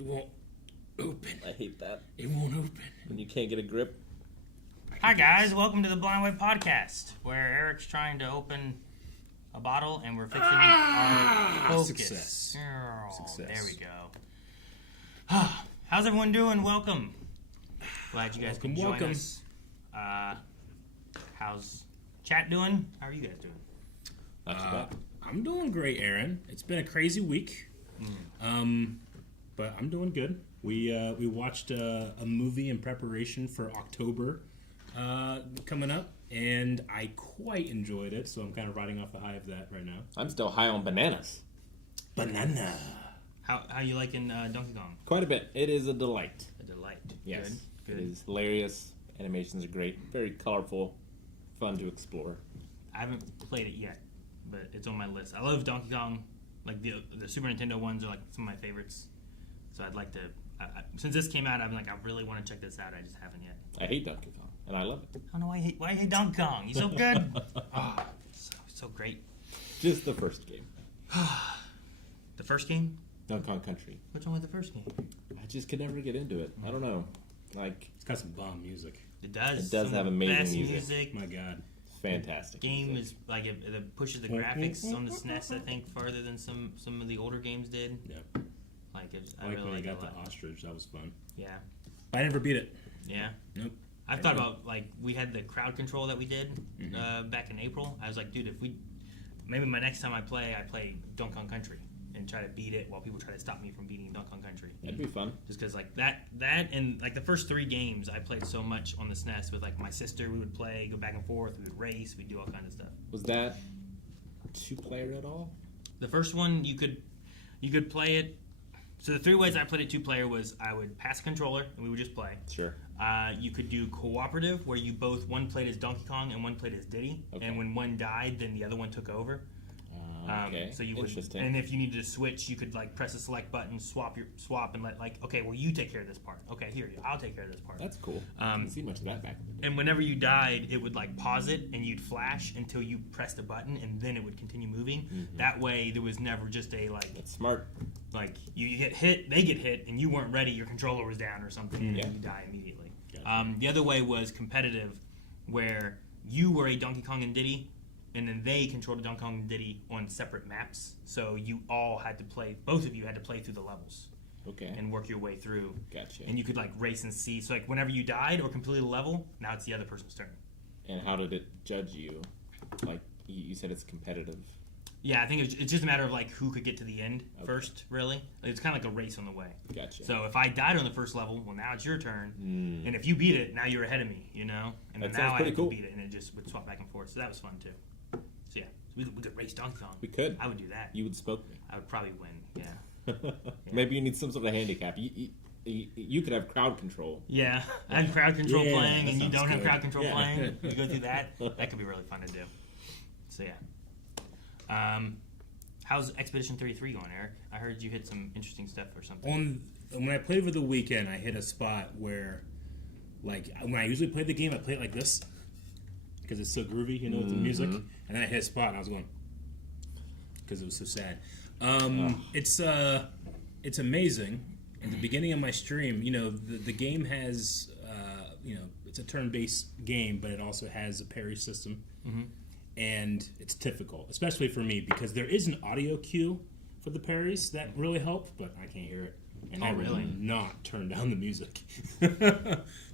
It won't open. I hate that. It won't open. When you can't get a grip. Hi guys, welcome to the Blind Wave Podcast, where Eric's trying to open a bottle and we're fixing our focus. Success. Oh, Success. There we go. How's everyone doing? Welcome. Glad you guys could join us. How's chat doing? How are you guys doing? Not too bad. I'm doing great, Aaron. It's been a crazy week, but I'm doing good. We watched a movie in preparation for October coming up, and I quite enjoyed it. So I'm kind of riding off the high of that right now. I'm still high on bananas. Banana. How you liking Donkey Kong? Quite a bit. It is a delight. A delight. Yes. Good. It is hilarious. Animations are great. Very colorful. Fun to explore. I haven't played it yet, but it's on my list. I love Donkey Kong. Like the Super Nintendo ones are like some of my favorites. So I'd like to. Since this came out, I'm like, I really want to check this out. I just haven't yet. I hate Donkey Kong, and I love it. I don't know why I hate Donkey Kong. He's so good. Oh, so great. Just the first game. The first game? Donkey Kong Country. Which one was the first game? I just could never get into it. I don't know. Like, It's got some bomb music. It does. It does Some have of the amazing best music. My God. fantastic. Game music. is like it pushes the graphics on the SNES. I think farther than some of the older games did. Yeah. Like I I like really when I like got it a the lot. ostrich. That was fun. Yeah. I never beat it. Yeah. Nope. I've thought about, like, we had the crowd control that we did back in April. I was like, dude, if we, maybe my next time I play Donkey Kong Country and try to beat it while people try to stop me from beating Donkey Kong Country. That'd be fun. Just because, like, that and, like, the first 3 games I played so much on the SNES with, like, my sister. We would play, go back and forth, we would race, we'd do all kinds of stuff. Was that 2-player at all? The first one, you could play it. So the 3 ways I played it 2-player was I would pass a controller and we would just play. Sure. You could do cooperative, where you one played as Donkey Kong and one played as Diddy, Okay. and when one died, then the other one took over. Okay. So you would, Interesting. and if you needed to switch, you could like press the select button, swap and let okay, well you take care of this part. Okay, here I'll take care of this part. That's cool. I didn't see much of that back in the day. And whenever you died, it would like pause it, and you'd flash until you pressed a button, and then it would continue moving. Mm-hmm. That way, there was never just a like That's smart. like you get hit, they get hit, and you weren't ready. Your controller was down or something, and Yeah. you die immediately. Gotcha. The other way was competitive, where you were a Donkey Kong and Diddy, and then they controlled Donkey Kong and Diddy on separate maps. So you all had to play, both of you had to play through the levels Okay. and work your way through. Gotcha. And you could like race and see. So like whenever you died or completed a level, now it's the other person's turn. And how did it judge you? Like, you said it's competitive. Yeah, I think it's just a matter of like who could get to the end Okay. first, really. Like, it's kind of like a race on the way. Gotcha. So if I died on the first level, well, now it's your turn. Mm. And if you beat it, now you're ahead of me, you know? And That then now sounds I pretty have cool. to beat it, and it just would swap back and forth. So that was fun, too. So yeah, we could race Donkey Kong. We could. I would do that. You would smoke me. I would probably win, yeah. Maybe you need some sort of handicap. You could have crowd control. Yeah, I have crowd control Yeah, playing, that and you sounds don't have good. crowd control Yeah. playing. You go through that. That could be really fun to do. So yeah. How's Expedition 33 going, Eric? I heard you hit some interesting stuff or something. When I played over the weekend, I hit a spot where, like, when I usually play the game, I play it like this because it's so groovy, you know, with the music. And then I hit a spot, and I was going because it was so sad. It's amazing. At the beginning of my stream, you know, the game has, you know, it's a turn-based game, but it also has a parry system. Mm-hmm. And it's difficult, especially for me, because there is an audio cue for the parries that really help, but I can't hear it. And I really? will not turn down the music.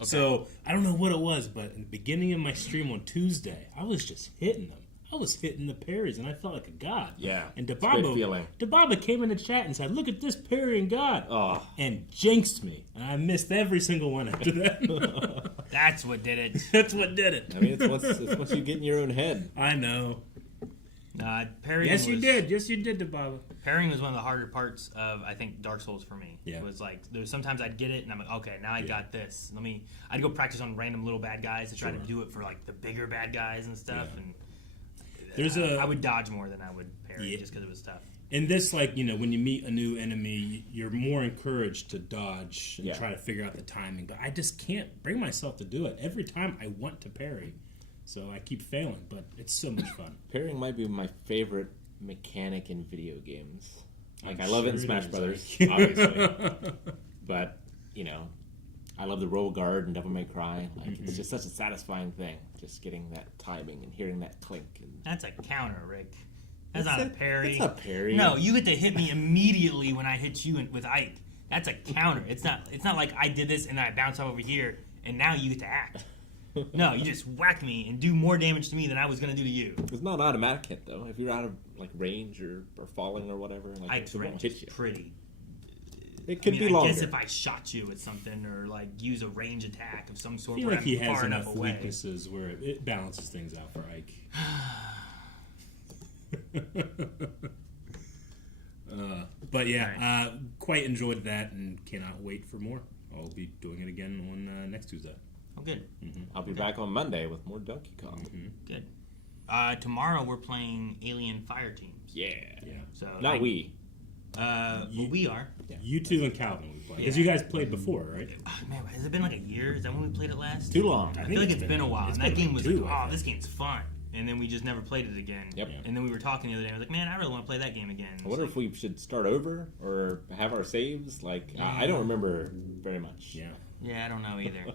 So I don't know what it was, but in the beginning of my stream on Tuesday, I was just hitting them. I was hitting the parries, and I felt like a god. Yeah, And it's a great feeling. Dababa came in the chat and said, "Look at this parrying god," Oh. and jinxed me, and I missed every single one after that. That's what did it. That's what did it. I mean, it's once you get in your own head. I know. Parrying Yes, you was- did. Yes, you did, Dababa. Parrying was one of the harder parts of, I think, Dark Souls for me. Yeah. It was like, there was sometimes I'd get it, and I'm like, okay, now I got this. I'd go practice on random little bad guys to try to do it for, like, the bigger bad guys and stuff, Yeah. and I would dodge more than I would parry Yeah. just because it was tough. In this, like, you know, when you meet a new enemy, you're more encouraged to dodge and try to figure out the timing. But I just can't bring myself to do it. Every time I want to parry, so I keep failing, but it's so much fun. Parrying might be my favorite mechanic in video games. Like, I'm I love it in sure Smash it Brothers, is. obviously. But, I love the roll guard and Devil May Cry. Like, it's just such a satisfying thing. Just getting that timing and hearing that clink. And That's a counter, Rick. That's not a parry. It's a parry. No, you get to hit me immediately when I hit you with Ike. That's a counter. It's not like I did this and then I bounce off over here and now you get to act. No, you just whack me and do more damage to me than I was going to do to you. It's not an automatic hit, though. If you're out of, like, range or falling or whatever, like, Ike's it won't range hit is you. pretty. It could be I longer. guess if I shot you with something or, like, use a range attack of some I sort feel where like he I'm has far enough enough away. weaknesses where it balances things out for Ike. But yeah, quite enjoyed that and cannot wait for more. I'll be doing it again on next Tuesday. Oh, good. I'll be back on Monday with more Donkey Kong. Good. Tomorrow we're playing Alien Fireteams. Yeah. Yeah. So Not we. Well, we are. You two and Calvin we play. Because you guys played before, right? Oh, man, has it been like a year? Is that when we played it last? Too long. I feel like it's been a while. it's And that been game was two, like, I oh, think. this game's fun. And then we just never played it again. Yep. And then we were talking the other day. I was like, man, I really want to play that game again. I wonder if we should start over or have our saves. Like, I don't remember very much. Yeah. Yeah, I don't know either.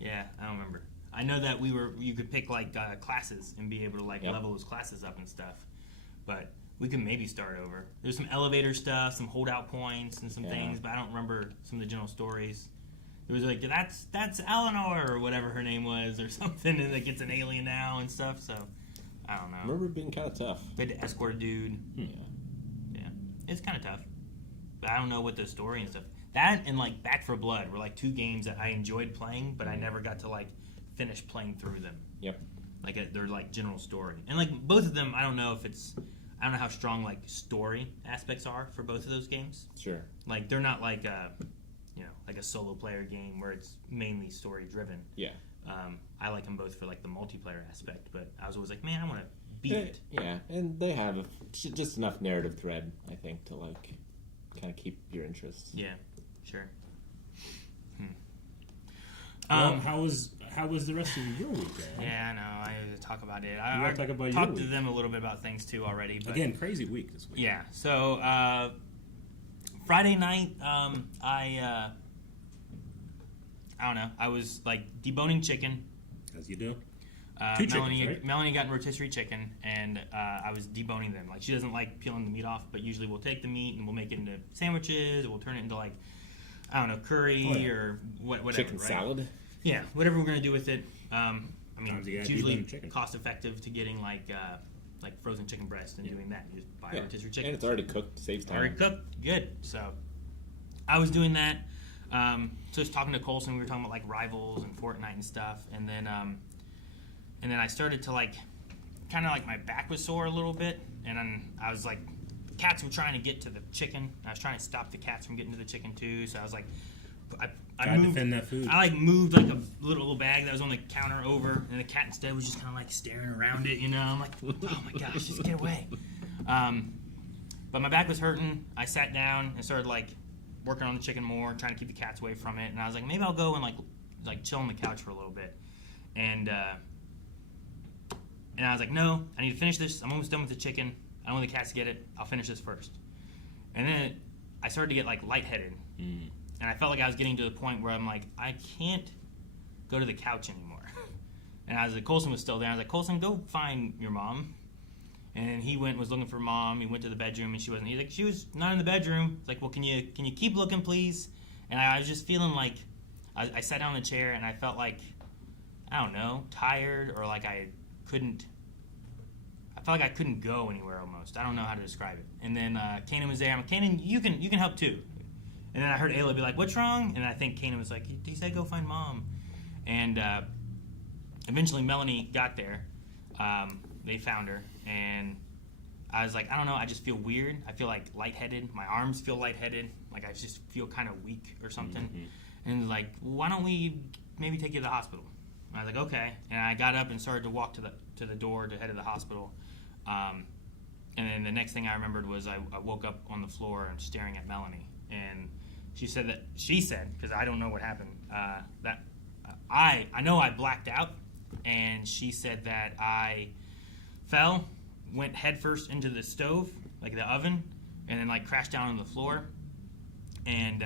Yeah, I don't remember. I know that you could pick like classes and be able to like level those classes up and stuff. But we could maybe start over. There's some elevator stuff, some holdout points, and some things, but I don't remember some of the general stories. It was like that's Eleanor or whatever her name was or something, and it gets an alien now and stuff. So I don't know. I remember it being kind of tough. They had to escort a dude. Yeah. Yeah, it's kind of tough. But I don't know what the story and stuff. That and like Back for Blood were like two games that I enjoyed playing, but I never got to like finish playing through them. Yep. Like they're like general story, and like both of them, I don't know how strong like story aspects are for both of those games. Sure. Like they're not like like a solo player game where it's mainly story driven. Yeah. I like them both for like the multiplayer aspect, but I was always like, man, I want to beat it. Yeah, and they have just enough narrative thread, I think, to like kind of keep your interest. Yeah, sure. Well, how was the rest of your week? Yeah, I know. I need to talk about it. You I wanna talk about your talked to week? them a little bit about things too already. But Again, crazy week this week. yeah. So Friday night, I don't know. I was like deboning chicken. As you do. Two chickens, right? Melanie got rotisserie chicken, and I was deboning them. Like she doesn't like peeling the meat off, but usually we'll take the meat and we'll make it into sandwiches. We'll turn it into like I don't know curry or whatever. Chicken right? salad. Yeah, whatever we're gonna do with it. I mean, Sometimes you it's gotta usually debone chicken. cost effective to getting like frozen chicken breast and doing that. You just buy rotisserie chicken. And it's already cooked, saves time. Already cooked, good. So I was doing that. So I was talking to Colson. We were talking about like rivals and Fortnite and stuff, and then I started to like kind of like my back was sore a little bit, and then I was like, cats were trying to get to the chicken. I was trying to stop the cats from getting to the chicken too. So I was like, I Gotta moved, defend that food. I like moved like a little bag that was on the counter over, and the cat instead was just kind of like staring around it. You know, I'm like, oh my gosh, just get away. But my back was hurting. I sat down and started like working on the chicken more, trying to keep the cats away from it. And I was like, maybe I'll go and like chill on the couch for a little bit. And I was like, no, I need to finish this. I'm almost done with the chicken. I don't want the cats to get it. I'll finish this first. And then I started to get like lightheaded. And I felt like I was getting to the point where I'm like, I can't go to the couch anymore. And I was like, Colson was still there. I was like, Colson, go find your mom. And he was looking for mom. He went to the bedroom and she wasn't. He's like, she was not in the bedroom. It's like, well, can you keep looking, please? And I was just feeling like I sat down in the chair and I felt like, I don't know, tired or like I felt like I couldn't go anywhere almost. I don't know how to describe it. And then Kanan was there. I'm like, Kanan, you can help too. And then I heard Ayla be like, what's wrong? And I think Kanan was like, he said go find mom. And eventually Melanie got there. They found her. And I was like, I don't know, I just feel weird. I feel like lightheaded. My arms feel lightheaded. Like I just feel kind of weak or something. And like, why don't we maybe take you to the hospital? And I was like, okay. And I got up and started to walk to the door to head to the hospital. And then the next thing I remembered was I woke up on the floor and staring at Melanie. And she said, because I don't know what happened, that I know I blacked out. And she said that I fell, went headfirst into the stove, like the oven, and then like crashed down on the floor. And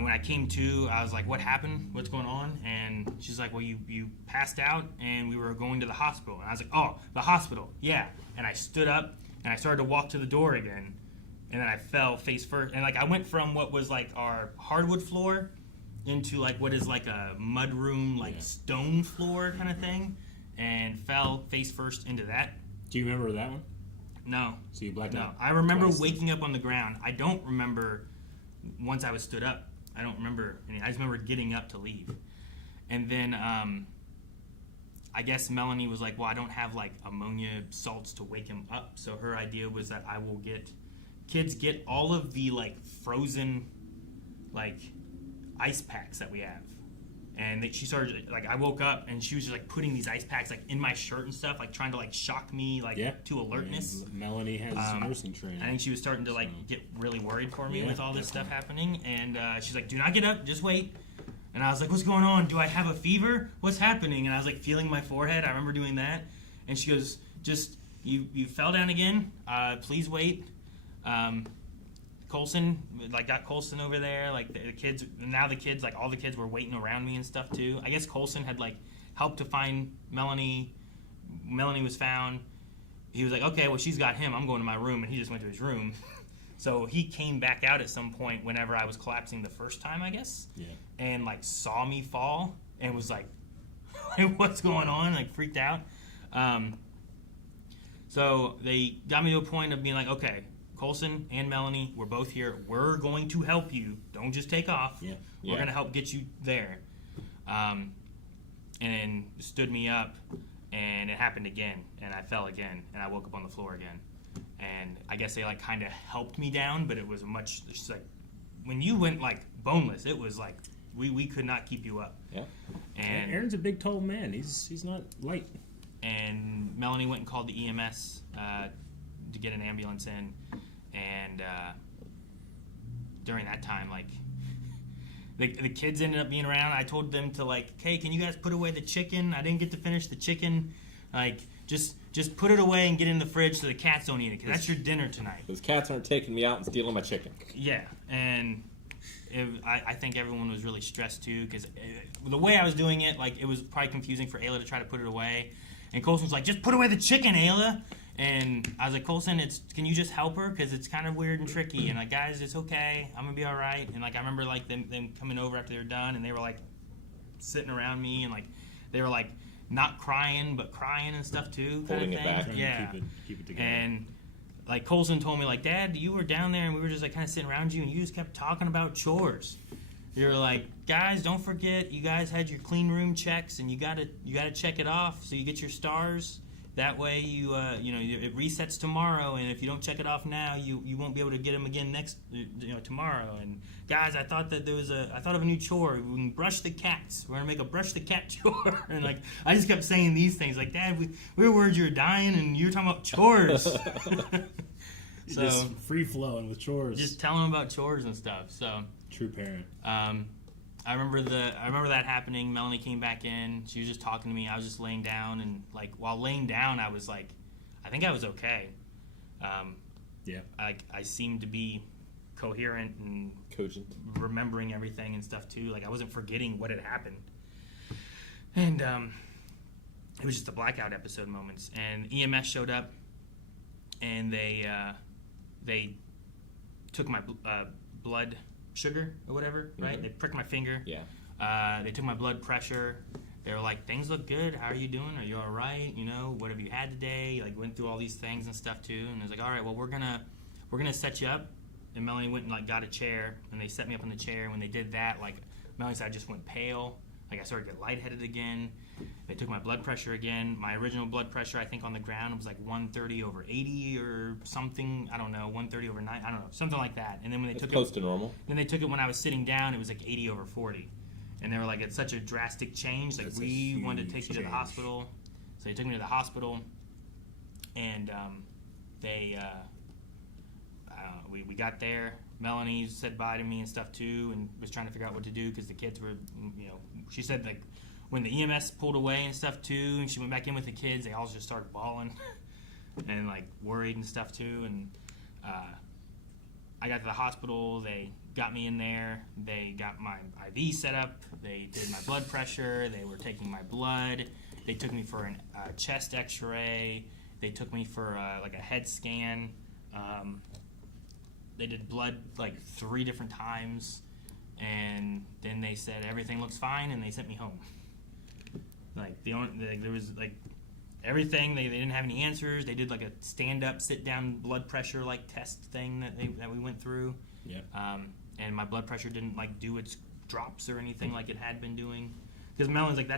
when I came to, I was like, "What happened? What's going on?" And she's like, "Well, you passed out, and we were going to the hospital." And I was like, "Oh, the hospital, yeah." And I stood up and I started to walk to the door again, and then I fell face first. And like I went from what was like our hardwood floor into like what is like a mud room, like stone floor kind of thing, and fell face first into that. Do you remember that one? No. So you blacked out? No. I remember twice. waking up on the ground. I don't remember once I was stood up. I don't remember. I just remember getting up to leave. And then I guess Melanie was like, well, I don't have like ammonia salts to wake him up. So her idea was that I will get all of the like frozen like ice packs that we have. And she started, like, I woke up and she was just like putting these ice packs like in my shirt and stuff, like trying to like shock me like to alertness. And Melanie has nursing training. I think she was starting to like get really worried for me with all this stuff happening. And she's like, "Do not get up, just wait." And I was like, "What's going on? Do I have a fever? What's happening?" And I was like feeling my forehead. I remember doing that. And she goes, "Just, you fell down again. Please wait." Colson, like, got Colson over there, like the kids, now the kids, like all the kids were waiting around me and stuff too. I guess Colson had like helped to find Melanie. Melanie was found. He was like, "Okay, well, she's got him. I'm going to my room," and he just went to his room. So he came back out at some point whenever I was collapsing the first time, I guess, and like saw me fall and was like, "What's going on?" Like freaked out. So they got me to a point of being like, "Okay, Colson and Melanie, we're both here. We're going to help you. Don't just take off. We're going to help get you there." And then stood me up, and it happened again, and I fell again, and I woke up on the floor again. And I guess they like kind of helped me down, but it was just like when you went like boneless, it was like we could not keep you up. Yeah. And Aaron's a big, tall man. He's not light. And Melanie went and called the EMS to get an ambulance in. And during that time, like, the kids ended up being around. I told them to, like, "Hey, can you guys put away the chicken? I didn't get to finish the chicken. Like, just put it away and get it in the fridge so the cats don't eat it, because that's your dinner tonight." Those cats aren't taking me out and stealing my chicken. Yeah, and I think everyone was really stressed, too, because the way I was doing it, like, it was probably confusing for Ayla to try to put it away. And Colson was like, "Just put away the chicken, Ayla." And I was like, "Colson, can you just help her? Because it's kind of weird and tricky." And like, "Guys, it's okay. I'm going to be all right." And like, I remember like them coming over after they were done, and they were like sitting around me, and like, they were like not crying, but crying and stuff too. Holding it back. Yeah. Keep it together. And like, Colson told me like, "Dad, you were down there and we were just like kind of sitting around you, and you just kept talking about chores." You were like, "Guys, don't forget, you guys had your clean room checks, and you gotta check it off so you get your stars. That way, it resets tomorrow, and if you don't check it off now, you won't be able to get them again tomorrow." And guys, I thought of a new chore. We can brush the cats. We're gonna make a brush the cat chore. And like, I just kept saying these things like, "Dad, we were worried you were dying, and you were talking about chores." So just free flowing with chores. Just telling them about chores and stuff. So true parent. I remember that happening. Melanie came back in. She was just talking to me. I was just laying down, and like while laying down, I was like, I think I was okay. I seemed to be coherent and Cogent. remembering everything and stuff too. Like I wasn't forgetting what had happened. And it was just a blackout episode moments. And EMS showed up, and they took my blood sugar or whatever, right? Mm-hmm. They pricked my finger. Yeah. They took my blood pressure. They were like, "Things look good. How are you doing? Are you all right? What have you had today?" Like, went through all these things and stuff too. And I was like, "All right, well, we're gonna set you up." And Melanie went and like got a chair, and they set me up in the chair. And when they did that, like, Melanie's side just went pale. Like, I started to get lightheaded again. They took my blood pressure again. My original blood pressure, I think, on the ground was like 130/80 or something. I don't know, 130/9. I don't know, something like that. And then when they took close to normal. Then they took it when I was sitting down. It was like 80/40. And they were like, "It's such a drastic change. Like, That's we wanted to take you to the change. hospital." So they took me to the hospital, and we got there. Melanie said bye to me and stuff too, and was trying to figure out what to do because the kids were, she said like when the EMS pulled away and stuff too, and she went back in with the kids, they all just started bawling and like worried and stuff too. And I got to the hospital. They got me in there. They got my IV set up. They did my blood pressure. They were taking my blood. They took me for a chest X-ray. They took me for a head scan. They did blood like 3 different times, and then they said everything looks fine, and they sent me home. Like there was like everything. They didn't have any answers. They did like a stand-up, sit-down blood pressure like test thing that we went through. Yeah. And my blood pressure didn't like do its drops or anything like it had been doing. Because Melon's like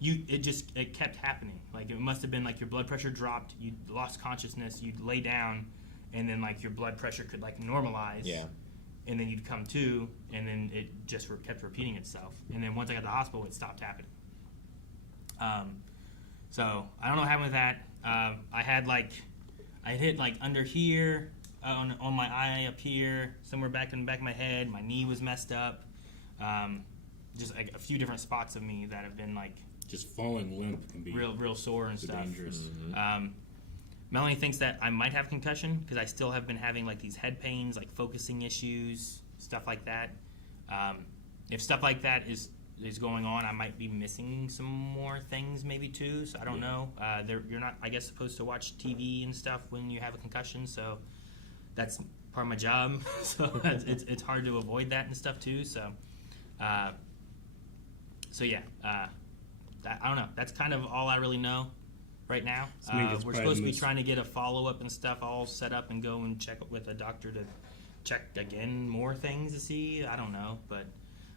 it kept happening. Like it must have been like your blood pressure dropped, you lost consciousness, you'd lay down, and then like your blood pressure could like normalize. Yeah. And then you'd come to, and then it just kept repeating itself. And then once I got to the hospital, it stopped happening. So I don't know what happened with that. I hit like under here, on my eye up here, somewhere back in the back of my head. My knee was messed up. Just like a few different spots of me that have been like just falling limp can be real sore and stuff. dangerous. Melanie thinks that I might have concussion because I still have been having like these head pains, like focusing issues, stuff like that. If stuff like that is going on, I might be missing some more things maybe too. So I don't know. You're not, I guess, supposed to watch TV and stuff when you have a concussion. So that's part of my job. So it's hard to avoid that and stuff too. So yeah. I don't know. That's kind of all I really know right now. We're supposed to be trying to get a follow-up and stuff all set up and go and check with a doctor to check again more things to see. I don't know, but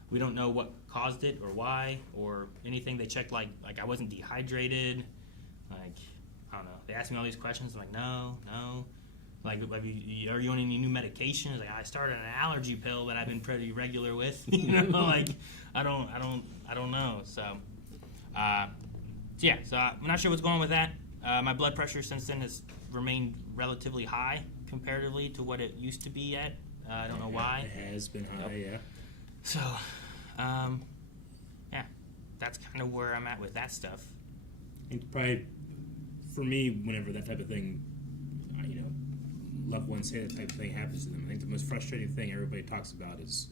we don't know what caused it or why or anything. They checked like I wasn't dehydrated. Like, I don't know. They asked me all these questions. I'm like, no. Like, are you on any new medications? Like, I started an allergy pill that I've been pretty regular with. Like, I don't know. So yeah. So I'm not sure what's going on with that. My blood pressure since then has remained relatively high comparatively to what it used to be at. I don't know why. It has been high, yeah. So, yeah, that's kind of where I'm at with that stuff. It's probably, for me, whenever that type of thing, loved ones say that type of thing happens to them, I think the most frustrating thing everybody talks about is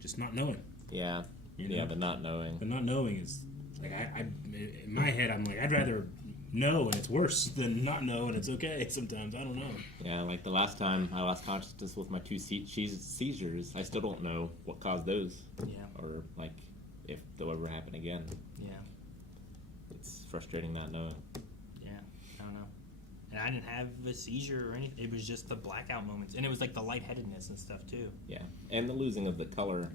just not knowing. Yeah. You know? The not knowing. The not knowing is, like, I in my head, I'm like, I'd rather know and it's worse than not know and it's okay sometimes. I don't know. Yeah, like the last time I lost consciousness with my 2 seizures, I still don't know what caused those. Yeah. Or, like, if they'll ever happen again. Yeah. It's frustrating not knowing. Yeah, I don't know. And I didn't have a seizure or anything. It was just the blackout moments. And it was like the lightheadedness and stuff, too. Yeah, and the losing of the color.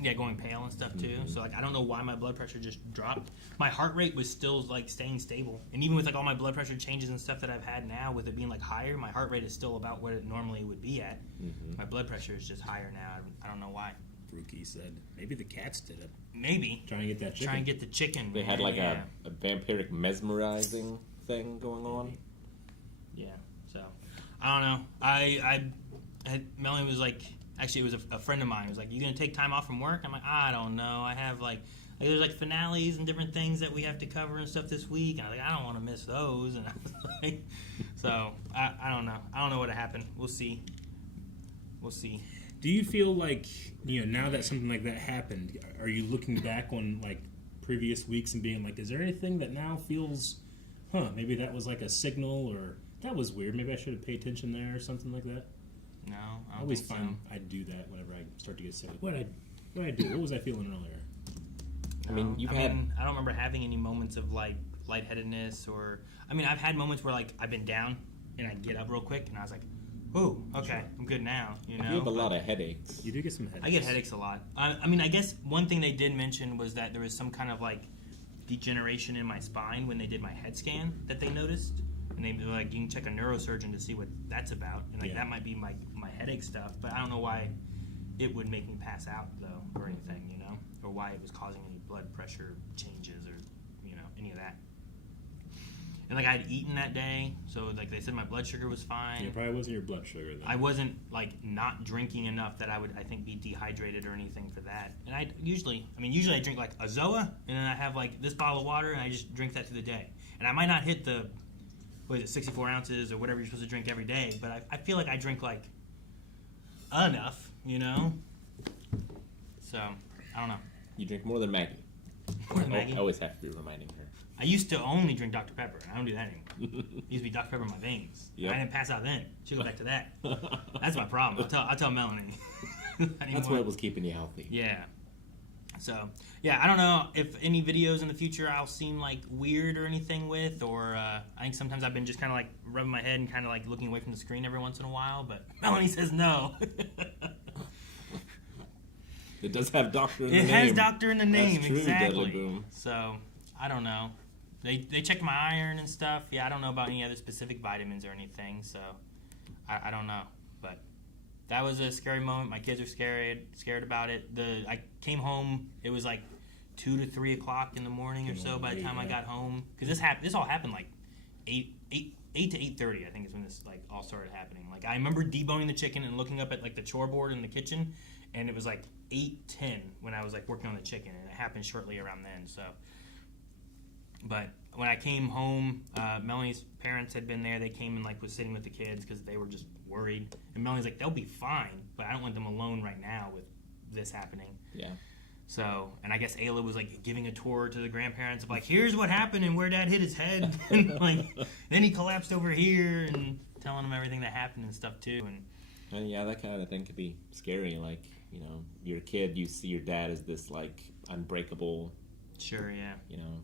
Yeah, going pale and stuff, too. Mm-hmm. So, like, I don't know why my blood pressure just dropped. My heart rate was still, like, staying stable. And even with, like, all my blood pressure changes and stuff that I've had now, with it being, like, higher, my heart rate is still about what it normally would be at. Mm-hmm. My blood pressure is just higher now. I don't know why. Rookie said, maybe the cats did it. Maybe. Trying to get that chicken. Trying to get the chicken. They had, like, a vampiric mesmerizing thing going on. Yeah, so I don't know. I Melanie was like, actually it was a friend of mine. He was like, you gonna take time off from work? I'm like, I don't know. I have like there's like finales and different things that we have to cover and stuff this week, and I was like, I don't want to miss those. And I was like, so I don't know. I don't know what happened. We'll see. Do you feel like, now that something like that happened, are you looking back on like previous weeks and being like, is there anything that now feels, maybe that was like a signal, or that was weird, maybe I should have paid attention there or something like that? No, I always find I do that whenever I start to get sick. What did I do? What was I feeling earlier? I mean, I don't remember having any moments of like lightheadedness or. I mean, I've had moments where like I've been down and I get up real quick and I was like, "Ooh, okay, I'm good now." You have a lot of headaches. You do get some headaches. I get headaches a lot. I mean, I guess one thing they did mention was that there was some kind of like degeneration in my spine when they did my head scan that they noticed. And they were like, you can check a neurosurgeon to see what that's about. And like that might be my headache stuff, but I don't know why it would make me pass out though or anything, or why it was causing any blood pressure changes or any of that. And like I had eaten that day, so like they said my blood sugar was fine. Yeah, it probably wasn't your blood sugar then. I wasn't like not drinking enough that I would be dehydrated or anything for that. And I usually I drink like a Zoa and then I have like this bottle of water and I just drink that through the day. And I might not hit the 64 ounces or whatever you're supposed to drink every day, but I feel like I drink like enough, you know. So I don't know. You drink more than Maggie. More than Maggie. I always have to be reminding her. I used to only drink Dr. Pepper, and I don't do that anymore. It used to be Dr. Pepper in my veins. Yep. I didn't pass out then. Should go back to that. That's my problem. I'll tell Melanie. That's what was keeping you healthy. Yeah. So, yeah, I don't know if any videos in the future I'll seem like weird or anything with, or I think sometimes I've been just kind of like rubbing my head and kind of like looking away from the screen every once in a while, but Melanie says no. It does have doctor in the name. It has doctor in the name, That's true, exactly. Deadly Boom. So, I don't know. They checked my iron and stuff. Yeah, I don't know about any other specific vitamins or anything, so I don't know. But that was a scary moment. My kids are scared about it. I came home. It was like 2 to 3 o'clock in the morning or so by the time I got home. Because this all happened like 8 to 8:30. I think is when this like all started happening. Like I remember deboning the chicken and looking up at like the chore board in the kitchen, and it was like 8:10 when I was like working on the chicken, and it happened shortly around then. So. But when I came home, Melanie's parents had been there. They came and like was sitting with the kids because they were just worried. And Melanie's like, they'll be fine, but I don't want them alone right now with this happening. Yeah. So, and I guess Ayla was like giving a tour to the grandparents of like, here's what happened and where Dad hit his head, and like then he collapsed over here, and telling them everything that happened and stuff too. And yeah, that kind of thing could be scary. Like, you know, you're a kid, you see your dad as this like unbreakable. Sure. Yeah. You know.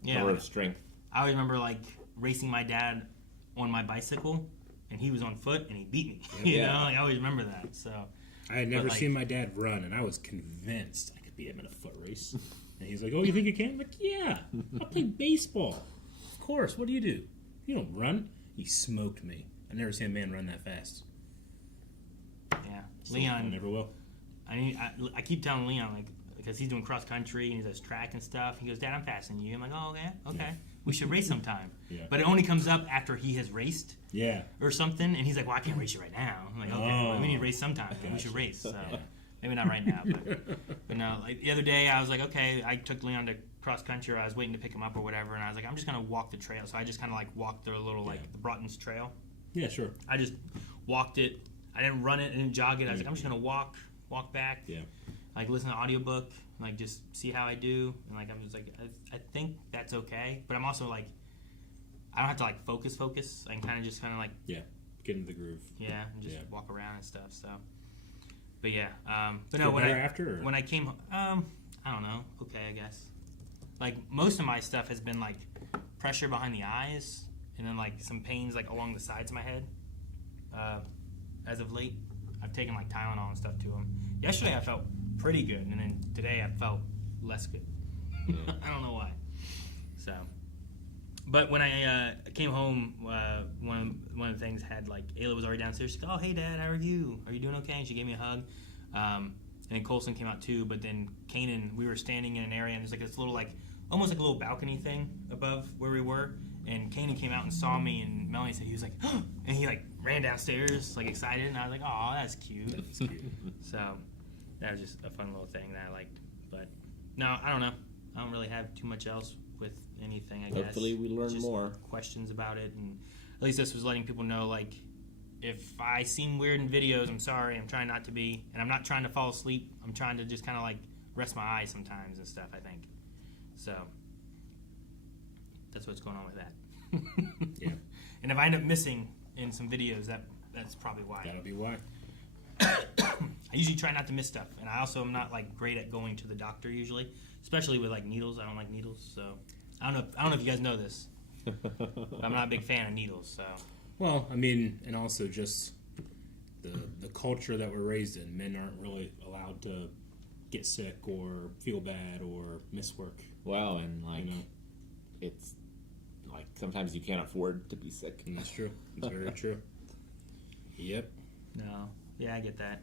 Yeah, power of strength. I always remember like racing my dad on my bicycle, and he was on foot, and he beat me. You know, like, I always remember that. So I had never seen my dad run, and I was convinced I could beat him in a foot race. And he's like, "Oh, you think you can?" I'm like, "Yeah, I play baseball. Of course. What do? You don't run." He smoked me. I've never seen a man run that fast. Yeah, So Leon. I never will. I keep telling Leon like. Because he's doing cross country and he does track and stuff. He goes, "Dad, I'm faster than you." I'm like, "Oh, okay. Yeah. We should race sometime." Yeah. But it only comes up after he has raced. Yeah. Or something, and he's like, "Well, I can't race you right now." I'm like, "Okay, well, we need to race sometime. We should race." So maybe not right now, but no. Like the other day, I was like, okay, I took Leon to cross country. I was waiting to pick him up or whatever, and I was like, I'm just gonna walk the trail. So I just kind of like walked the little like the Broughton's Trail. Yeah, sure. I just walked it. I didn't run it. I didn't jog it. I was like, I'm just gonna walk back. Yeah. Like listen to an audiobook, like just see how I do, and like I'm just like I think that's okay, but I'm also like I don't have to like focus. I can kind of like get in the groove. Yeah, and just walk around and stuff. So, but yeah, but Feel no, better when I came, I don't know. Okay, I guess like most of my stuff has been like pressure behind the eyes, and then like some pains like along the sides of my head. As of late, I've taken like Tylenol and stuff to them. Yesterday I felt pretty good, and then today I felt less good. I don't know why. So, but when I came home, one of the things had like Ayla was already downstairs. She goes, "Oh, hey Dad, how are you? Are you doing okay?" And she gave me a hug. And then Colson came out too. But then Kanan, we were standing in an area, and there's like this little like almost like a little balcony thing above where we were. And Kanan came out and saw me, and Melanie said he was like, "Oh," and he like ran downstairs like excited, and I was like, "Oh, that's cute." That's cute. So that was just a fun little thing that I liked. But no, I don't know. I don't really have too much else with anything, I guess. Hopefully we learn just more. Questions about it, and at least this was letting people know, like, if I seem weird in videos, I'm sorry. I'm trying not to be, and I'm not trying to fall asleep. I'm trying to just kind of like rest my eyes sometimes and stuff, I think. So that's what's going on with that. Yeah. And if I end up missing in some videos, that's probably why. That'll be why. I usually try not to miss stuff, and I also am not like great at going to the doctor usually, especially with like needles. I don't like needles, so I don't know if you guys know this. I'm not a big fan of needles, so. Well, I mean, and also just the culture that we're raised in. Men aren't really allowed to get sick or feel bad or miss work. Well, and like You know? it's like sometimes you can't afford to be sick. And that's true. It's very true. Yep. No. Yeah, I get that.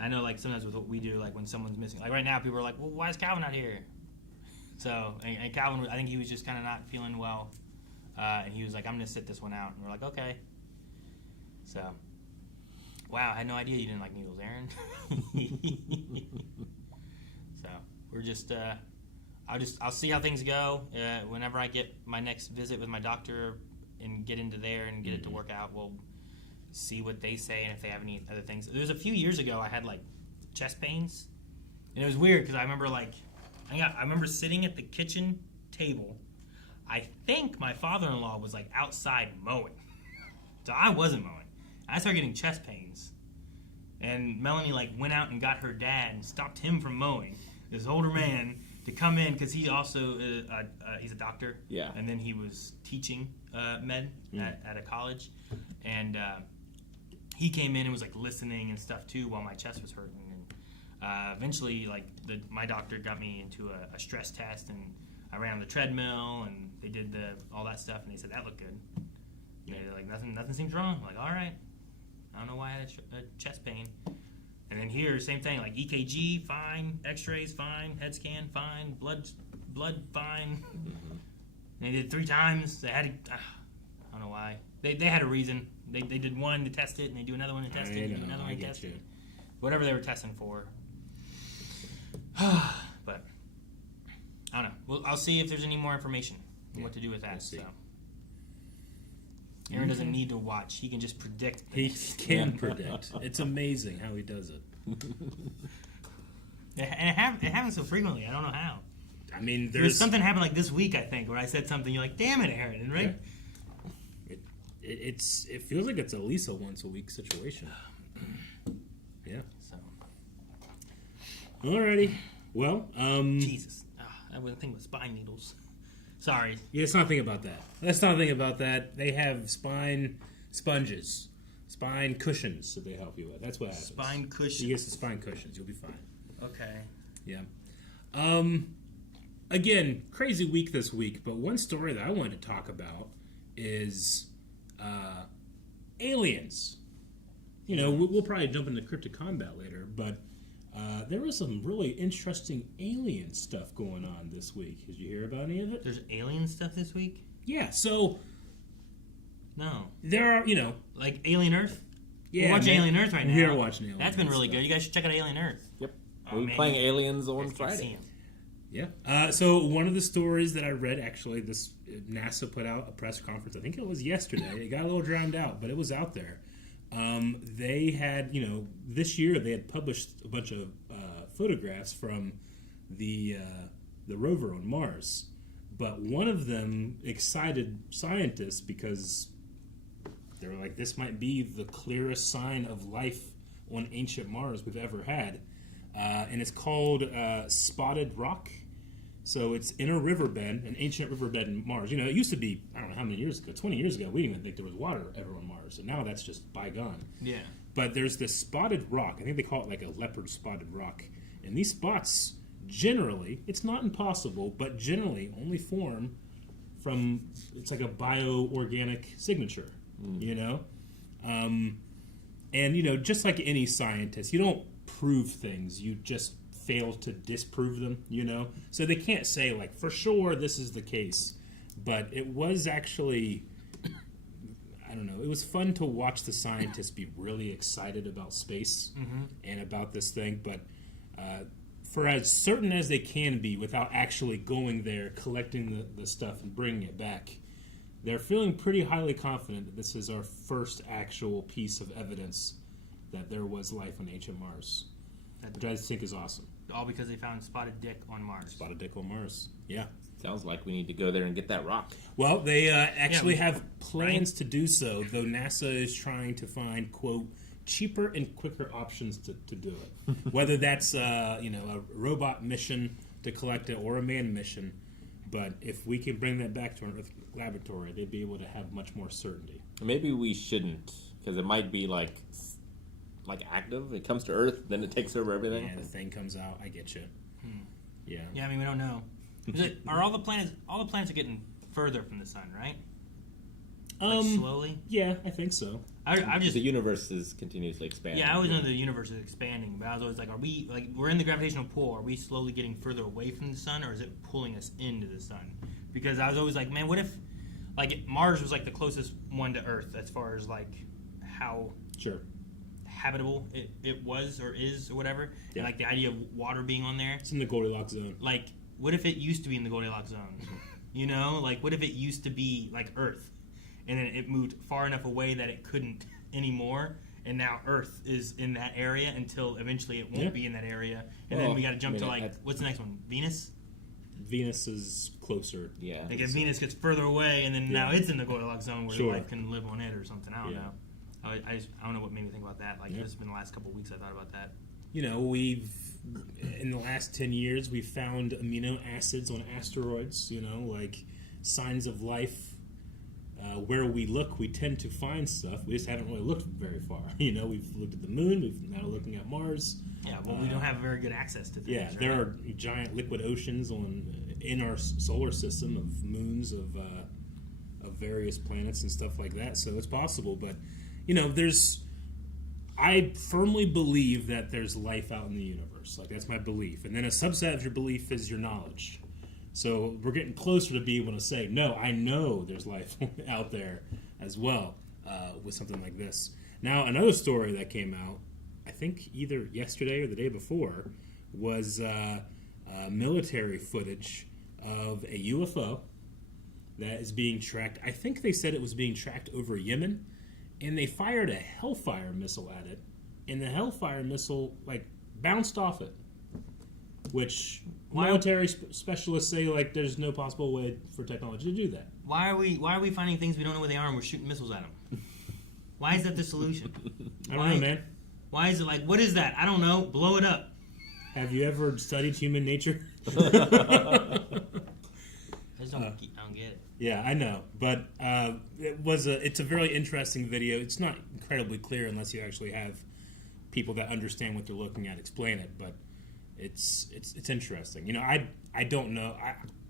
I know, like, sometimes with what we do, like, when someone's missing, like, right now, people are like, well, why is Calvin not here? So, and Calvin, I think he was just kind of not feeling well, and he was like, I'm going to sit this one out, and we're like, okay. So, wow, I had no idea you didn't like needles, Aaron. So, we're just, I'll see how things go. Whenever I get my next visit with my doctor and get into there and get it to work out, we'll see what they say and if they have any other things. There was a few years ago I had like chest pains, and it was weird because I remember I remember sitting at the kitchen table. I think my father-in-law was like outside mowing, so I wasn't mowing. I started getting chest pains, and Melanie like went out and got her dad and stopped him from mowing. This older man to come in because he also he's a doctor. Yeah. And then he was teaching med at a college, and he came in and was like listening and stuff too while my chest was hurting. And eventually, like my doctor got me into a stress test, and I ran on the treadmill, and they did all that stuff, and they said that looked good. And they're like nothing seems wrong. I'm like, all right, I don't know why I had a chest pain. And then here, same thing, like EKG, fine, X-rays, fine, head scan, fine, blood, fine. And they did it 3 times. They had to, I don't know why. They had a reason. They did one to test it, and they do another one to test it, and they do another one to test it. Whatever they were testing for. But I don't know. Well, I'll see if there's any more information on what to do with that. So Aaron doesn't need to watch. He can just predict. He can predict. It's amazing how he does it. And it happens so frequently. I don't know how. I mean, there's something happened like this week, I think, where I said something. You're like, "Damn it, Aaron!" And right? Yeah. It feels like it's at least a once a week situation. Yeah. So. Alrighty. Well. Jesus. I wasn't thinking about spine needles. Sorry. Yeah, let's not think about that. Let's not think about that. They have spine sponges, spine cushions that they help you with. That's what happens. Spine cushions. You get some spine cushions. You'll be fine. Okay. Yeah. Again, crazy week this week, but one story that I wanted to talk about is aliens. You know, we'll probably jump into cryptic combat later, but there was some really interesting alien stuff going on this week. Did you hear about any of it? There's alien stuff this week? Yeah, so... No. There are, like Alien Earth? Yeah, we're watching Alien Earth right now. We are watching Alien Earth. That's been really good. You guys should check out Alien Earth. Yep. We'll be playing Aliens on Friday. Yeah. So one of the stories that I read, actually, NASA put out a press conference. I think it was yesterday. It got a little drowned out, but it was out there. They had, this year they had published a bunch of photographs from the rover on Mars. But one of them excited scientists because they were like, this might be the clearest sign of life on ancient Mars we've ever had. And it's called Spotted Rock. So it's in a riverbed, an ancient riverbed in Mars. It used to be, I don't know how many years ago, 20 years ago, we didn't even think there was water ever on Mars. And now that's just bygone. Yeah. But there's this spotted rock. I think they call it like a leopard spotted rock. And these spots, generally, it's not impossible, but generally only form from, it's like a bioorganic signature, And, just like any scientist, you don't prove things. You just fail to disprove them, So they can't say, like, for sure this is the case. But it was actually, I don't know, it was fun to watch the scientists be really excited about space and about this thing. But for as certain as they can be without actually going there, collecting the stuff and bringing it back, they're feeling pretty highly confident that this is our first actual piece of evidence that there was life on ancient Mars, which I think is awesome. All because they found spotted dick on Mars. Spotted dick on Mars, yeah. Sounds like we need to go there and get that rock. Well, they actually have plans to do so, though NASA is trying to find, quote, cheaper and quicker options to do it. Whether that's a robot mission to collect it or a manned mission. But if we can bring that back to an Earth laboratory, they'd be able to have much more certainty. Maybe we shouldn't, because it might be like active. It comes to Earth, then it takes over everything. Yeah, the thing comes out. I get you. Yeah. Yeah, I mean, we don't know. Are all the planets are getting further from the sun, right? Slowly? Yeah, I think so. The universe is continuously expanding. Yeah, I always know the universe is expanding, but I was always like, we're in the gravitational pull, are we slowly getting further away from the sun, or is it pulling us into the sun? Because I was always like, man, what if, Mars was, the closest one to Earth as far as, how habitable it was or is or whatever, yeah. And, the idea of water being on there. It's in the Goldilocks zone. What if it used to be in the Goldilocks zone? What if it used to be like Earth? and then it moved far enough away that it couldn't anymore. And now Earth is in that area until eventually it won't be in that area. And then we got to jump to what's the next one? Venus? Venus is closer. Yeah. Like if Venus gets further away, and then now it's in the Goldilocks zone where life can live on it or something. I don't know. I don't know what made me think about that. Like this has been the last couple of weeks I thought about that. You know, we've in the last 10 years we've found amino acids on asteroids. You know, like signs of life. Where we look, we tend to find stuff. We just haven't really looked very far. You know, we've looked at the moon. We've now looking at Mars. Yeah, well, we don't have very good access to things. Yeah, right? there are giant liquid oceans in our solar system of moons of various planets and stuff like that. So it's possible, but you know, I firmly believe that there's life out in the universe. Like that's my belief, and then a subset of your belief is your knowledge. So we're getting closer to be able to say, no, I know there's life out there as well with something like this. Now, another story that came out, I think either yesterday or the day before, was military footage of a UFO that is being tracked. I think they said it was being tracked over Yemen, and they fired a Hellfire missile at it, and the Hellfire missile, bounced off it. Which military specialists say there's no possible way for technology to do that. Why are we finding things we don't know where they are and we're shooting missiles at them? Why is that the solution? I don't know, man. Why is it what is that? I don't know. Blow it up. Have you ever studied human nature? I just don't get it. Yeah, I know, but it's a very interesting video. It's not incredibly clear unless you actually have people that understand what they're looking at explain it, but. It's interesting. You know, I don't know.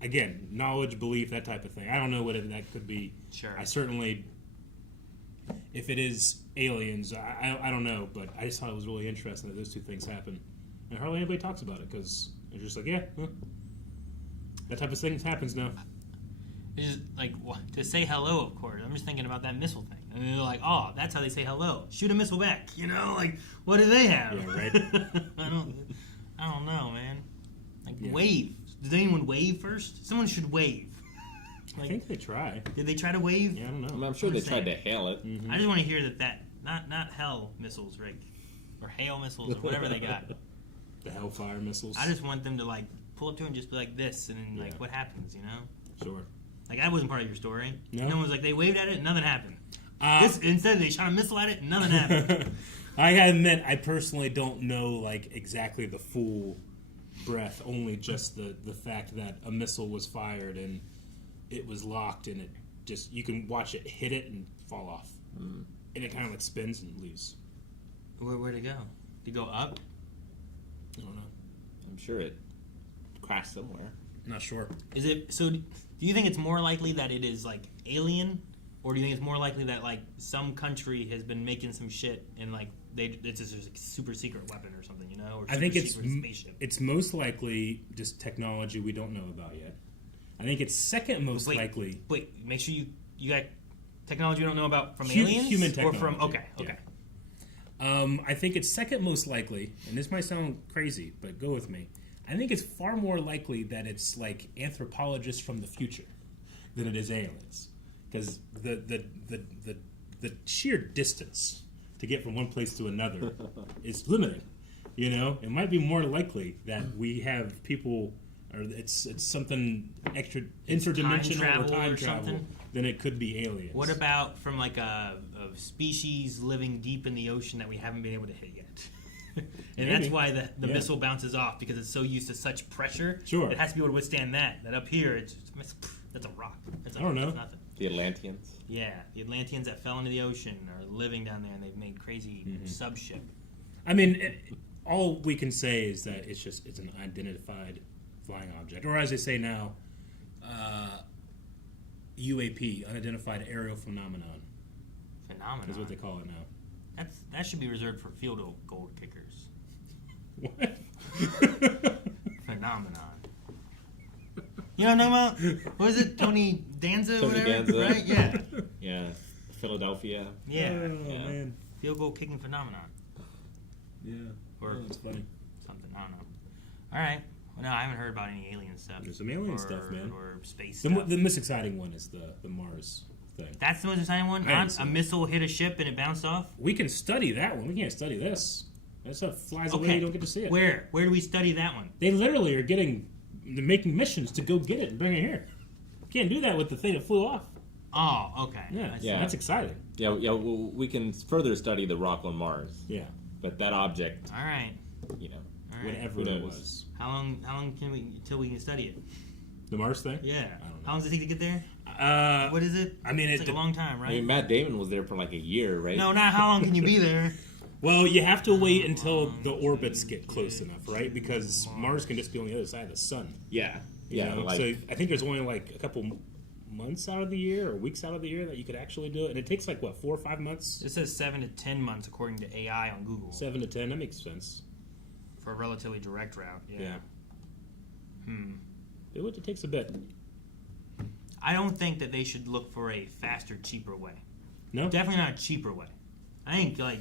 Again, knowledge, belief, that type of thing. I don't know what that could be. Sure. I certainly, if it is aliens, I don't know. But I just thought it was really interesting that those two things happen, and hardly anybody talks about it because they're just that type of thing happens now. It's just to say hello. Of course, I'm just thinking about that missile thing. And they're like, oh, that's how they say hello. Shoot a missile back. You know, what do they have? Yeah, right. I don't know, man. Wave. Did anyone wave first? Someone should wave. I think they try. Did they try to wave? Yeah, I don't know. I'm sure they tried to hail it. Mm-hmm. I just want to hear that not hell missiles, Rick, or hail missiles, or whatever they got. The Hellfire missiles. I just want them to pull up to it and just be like this, and then what happens, you know? Sure. That wasn't part of your story. No. No one was they waved at it, and nothing happened. Instead, they shot a missile at it, and nothing happened. I admit, I personally don't know exactly the full breadth. Only just the fact that a missile was fired and it was locked, and it just you can watch it hit it and fall off, and it kind of spins and leaves. Where'd it go? Did it go up? I don't know. I'm sure it crashed somewhere. Not sure. Is it so? Do you think it's more likely that it is alien, or do you think it's more likely that some country has been making some shit and it's just a super secret weapon or something, you know? Or I think spaceship? It's most likely just technology we don't know about yet. I think it's second most likely. Wait, make sure you got technology we don't know about from aliens? Human technology. Or from, okay. I think it's second most likely, and this might sound crazy, but go with me. I think it's far more likely that it's anthropologists from the future than it is aliens. Because the sheer distance to get from one place to another is limiting. You know, it might be more likely that we have people, or it's something extra interdimensional or time travel than it could be aliens. What about from a species living deep in the ocean that we haven't been able to hit yet? And Maybe. that's why the missile bounces off, because it's so used to such pressure. Sure. It has to be able to withstand that. That up here, that's a rock. I don't know. It's nothing. The Atlanteans. Yeah, the Atlanteans that fell into the ocean are living down there, and they've made crazy subship. I mean, all we can say is that it's an identified flying object, or as they say now, UAP, unidentified aerial phenomenon. Phenomenon. Is what they call it now. That should be reserved for field goal kickers. What? Phenomenon. You know what I'm talking about? What is it? Tony Danza or whatever? Right? Yeah. Yeah. Philadelphia. Yeah. Oh, Yeah. man. Field goal kicking phenomenon. Yeah. Or that's funny. something. I don't know. All right. Well, no, I haven't heard about any alien stuff. There's some alien stuff, man. Or space The stuff. most exciting one is the Mars thing. That's the most exciting one? I haven't Not seen a it. missile hit a ship and it bounced off? We can study that one. We can't study this. That stuff flies away. Okay. You don't get to see it. Where? Where do we study that one? They literally are making missions to go get it and bring it here. Can't do that with the thing that flew off. Oh, okay. Yeah, I see. Yeah. that's exciting. Yeah, well, we can further study the rock on Mars, Yeah, but that object, All right. you know, All right. whatever Who it knows? was. How long can we until we can study it? The Mars thing? Yeah. don't know. How long does it take to get there? What is it? I mean, It's like a long time, I right? mean, Matt Damon was there for like a year, right? No, not how long can you be there? well, you have to wait until the orbits get close enough, right? Because Mars can just be on the other side of the sun. Yeah, You yeah, know? like So I think there's only like a couple months out of the year or weeks out of the year that you could actually do it, and it takes like what 4 or 5 months, It says 7 to 10 months according to AI on Google 7 to 10. That makes sense. for a relatively direct route. Yeah. It takes a bit. I don't think that they should look for a faster, cheaper way. No, Definitely not a cheaper way. I think, like,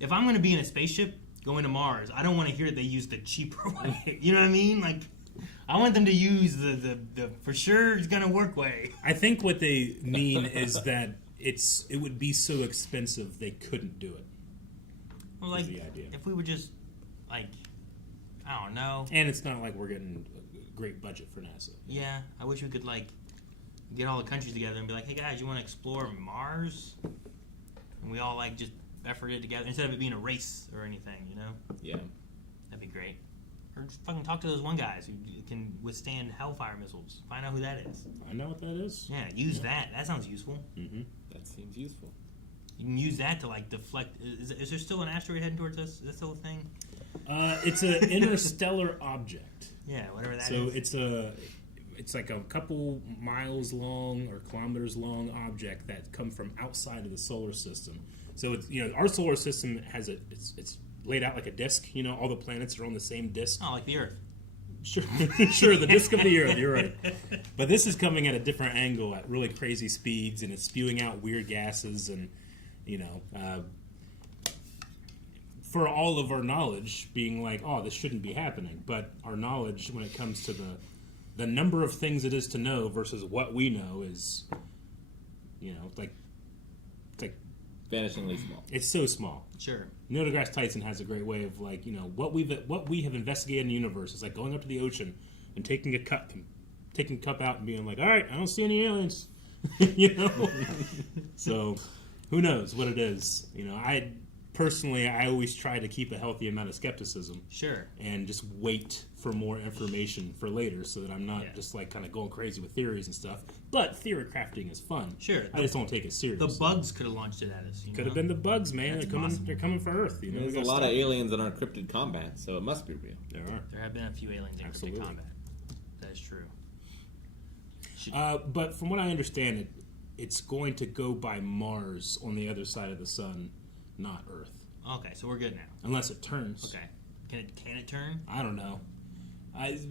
if I'm going to be in a spaceship going to Mars, I don't want to hear that they use the cheaper way. You know what I mean? Like, I want them to use the for sure it's going to work way. I think what they mean is that it would be so expensive they couldn't do it. Well, like, the idea. if we would just, like, I don't know. And it's not like we're getting a great budget for NASA. Yeah, I wish we could, like, get all the countries together and be like, hey, guys, you want to explore Mars? And we all, like, just effort it together instead of it being a race or anything, you know? yeah. That'd be great. Or just fucking talk to those one guys who can withstand Hellfire missiles. Find out who that is. I know what that is. Yeah, use that. That sounds useful. Mm-hmm. That seems useful. You can use that to, like, deflect. Is there still an asteroid heading towards us? Is that still a thing? It's an interstellar object. Yeah, whatever that So is. it's like a couple miles long or kilometers long object that come from outside of the solar system. So it's our solar system has it's laid out like a disc. All the planets are on the same disc. Oh, like the Earth. Sure, sure, the disc of the Earth. You're right, but this is coming at a different angle at really crazy speeds, and it's spewing out weird gases, and for all of our knowledge, being like, oh, this shouldn't be happening. But our knowledge, when it comes to the number of things it is to know versus what we know, is like Vanishingly small. it's so small. Sure. Neil deGrasse Tyson has a great way of what we have investigated in the universe is like going up to the ocean and taking a cup out and being like, all right, I don't see any aliens, So who knows what it is? I always try to keep a healthy amount of skepticism. Sure. And just wait for more information for later, so that I'm not just like kind of going crazy with theories and stuff. But theory crafting is fun. Sure. I just don't take it seriously. The bugs could have launched it at us. Could have been the bugs, man. That's They're coming. possible. They're coming for Earth. We There's a gotta lot stop of it. aliens in our cryptid combat, so it must be real. There are. There have been a few aliens in cryptic Absolutely. combat. That is true. But from what I understand, it's going to go by Mars on the other side of the sun, not Earth, Okay, so we're good now. unless it turns. Okay. Can it turn? I don't know.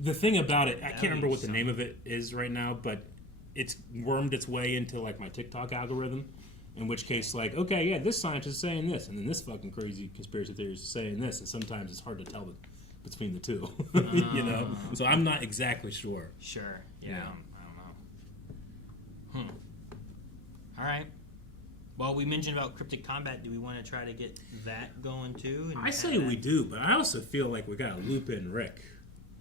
The thing about it, I That can't remember would what the be name of it is right now, but it's wormed its way into like my TikTok algorithm. In which case, like, okay, yeah, this scientist is saying this, and then this fucking crazy conspiracy theorist is saying this, and sometimes it's hard to tell between the two, So I'm not exactly sure. Sure. Yeah. Yeah. I don't know. All right. Well, we mentioned about cryptic combat. Do we want to try to get that going too? And I say have we that- do, but I also feel like we got to loop in Rick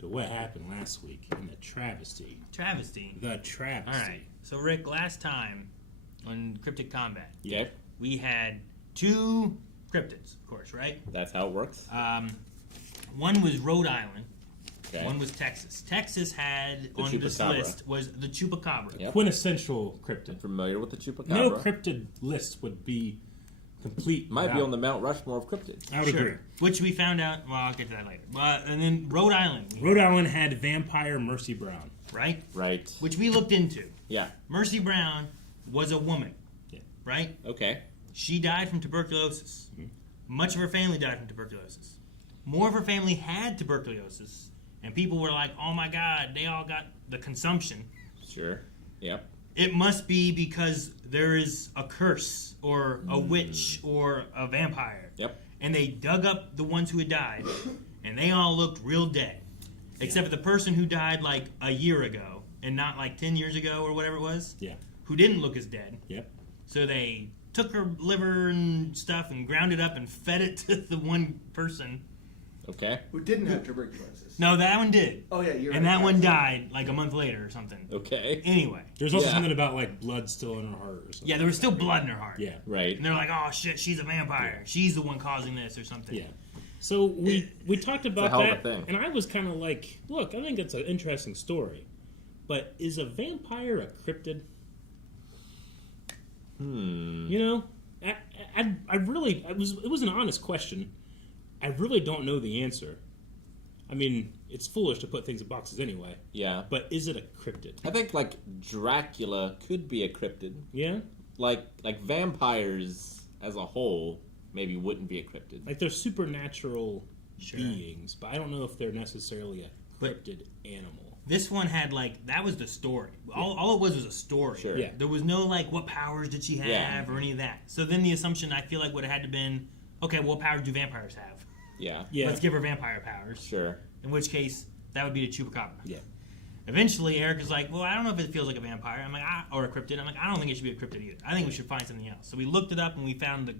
to what happened last week in the travesty. Travesty. The travesty. All right. So, Rick, last time on cryptic combat, Okay, we had 2 cryptids, of course, right? that's how it works. One was Rhode Island. Okay. One was Texas. Texas had The on this chupacabra. list was the chupacabra. Yep. Quintessential cryptid. Familiar with the chupacabra? No cryptid list would be complete. Might be without- on the Mount Rushmore of cryptids. I would agree. Which we found out. Well, I'll get to that later. And then Rhode Island, Rhode Island had vampire Mercy Brown. right? Right. Which we looked into. Yeah. Mercy Brown was a woman, Yeah. right? Okay. She died from tuberculosis. Mm-hmm. Much of her family died from tuberculosis. More of her family had tuberculosis. And people were like, oh my God, they all got the consumption. Sure. Yep. It must be because there is a curse or a witch or a vampire. Yep. And they dug up the ones who had died, and they all looked real dead. Except for the person who died like a year ago, and not like 10 years ago or whatever it was. Yeah. who didn't look as dead. Yep. So they took her liver and stuff and ground it up and fed it to the one person. Okay. Who didn't have tuberculosis. No, that one did. Oh, yeah, you're And right. that one died like a month later or something. Okay. Anyway. There's also Yeah. something about like blood still in her heart or something. Yeah, there was still blood in her heart. Yeah. Right. And they're like, oh shit, she's a vampire. She's the one causing this or something. Yeah. So we talked about a hell of a that, thing. and I was kind of like, look, I think it's an interesting story, but is a vampire a cryptid? You know, I really, it was an honest question. I really don't know the answer. I mean, it's foolish to put things in boxes anyway. Yeah. But is it a cryptid? I think like Dracula could be a cryptid. Yeah. Like vampires as a whole maybe wouldn't be a cryptid. Like they're supernatural Sure. beings, but I don't know if they're necessarily a But- cryptid animal. This one had like, that was the story. All it was a story. Sure. Yeah. There was no like, what powers did she have Yeah. or any of that. So then the assumption I feel like would have had to been, okay, what powers do vampires have? Yeah. Yeah. Let's give her vampire powers. Sure. In which case, that would be the Chupacabra. Yeah. Eventually, Eric is like, well, I don't know if it feels like a vampire. I'm like, or a cryptid. I'm like, I don't think it should be a cryptid either. I think we should find something else. So we looked it up and we found the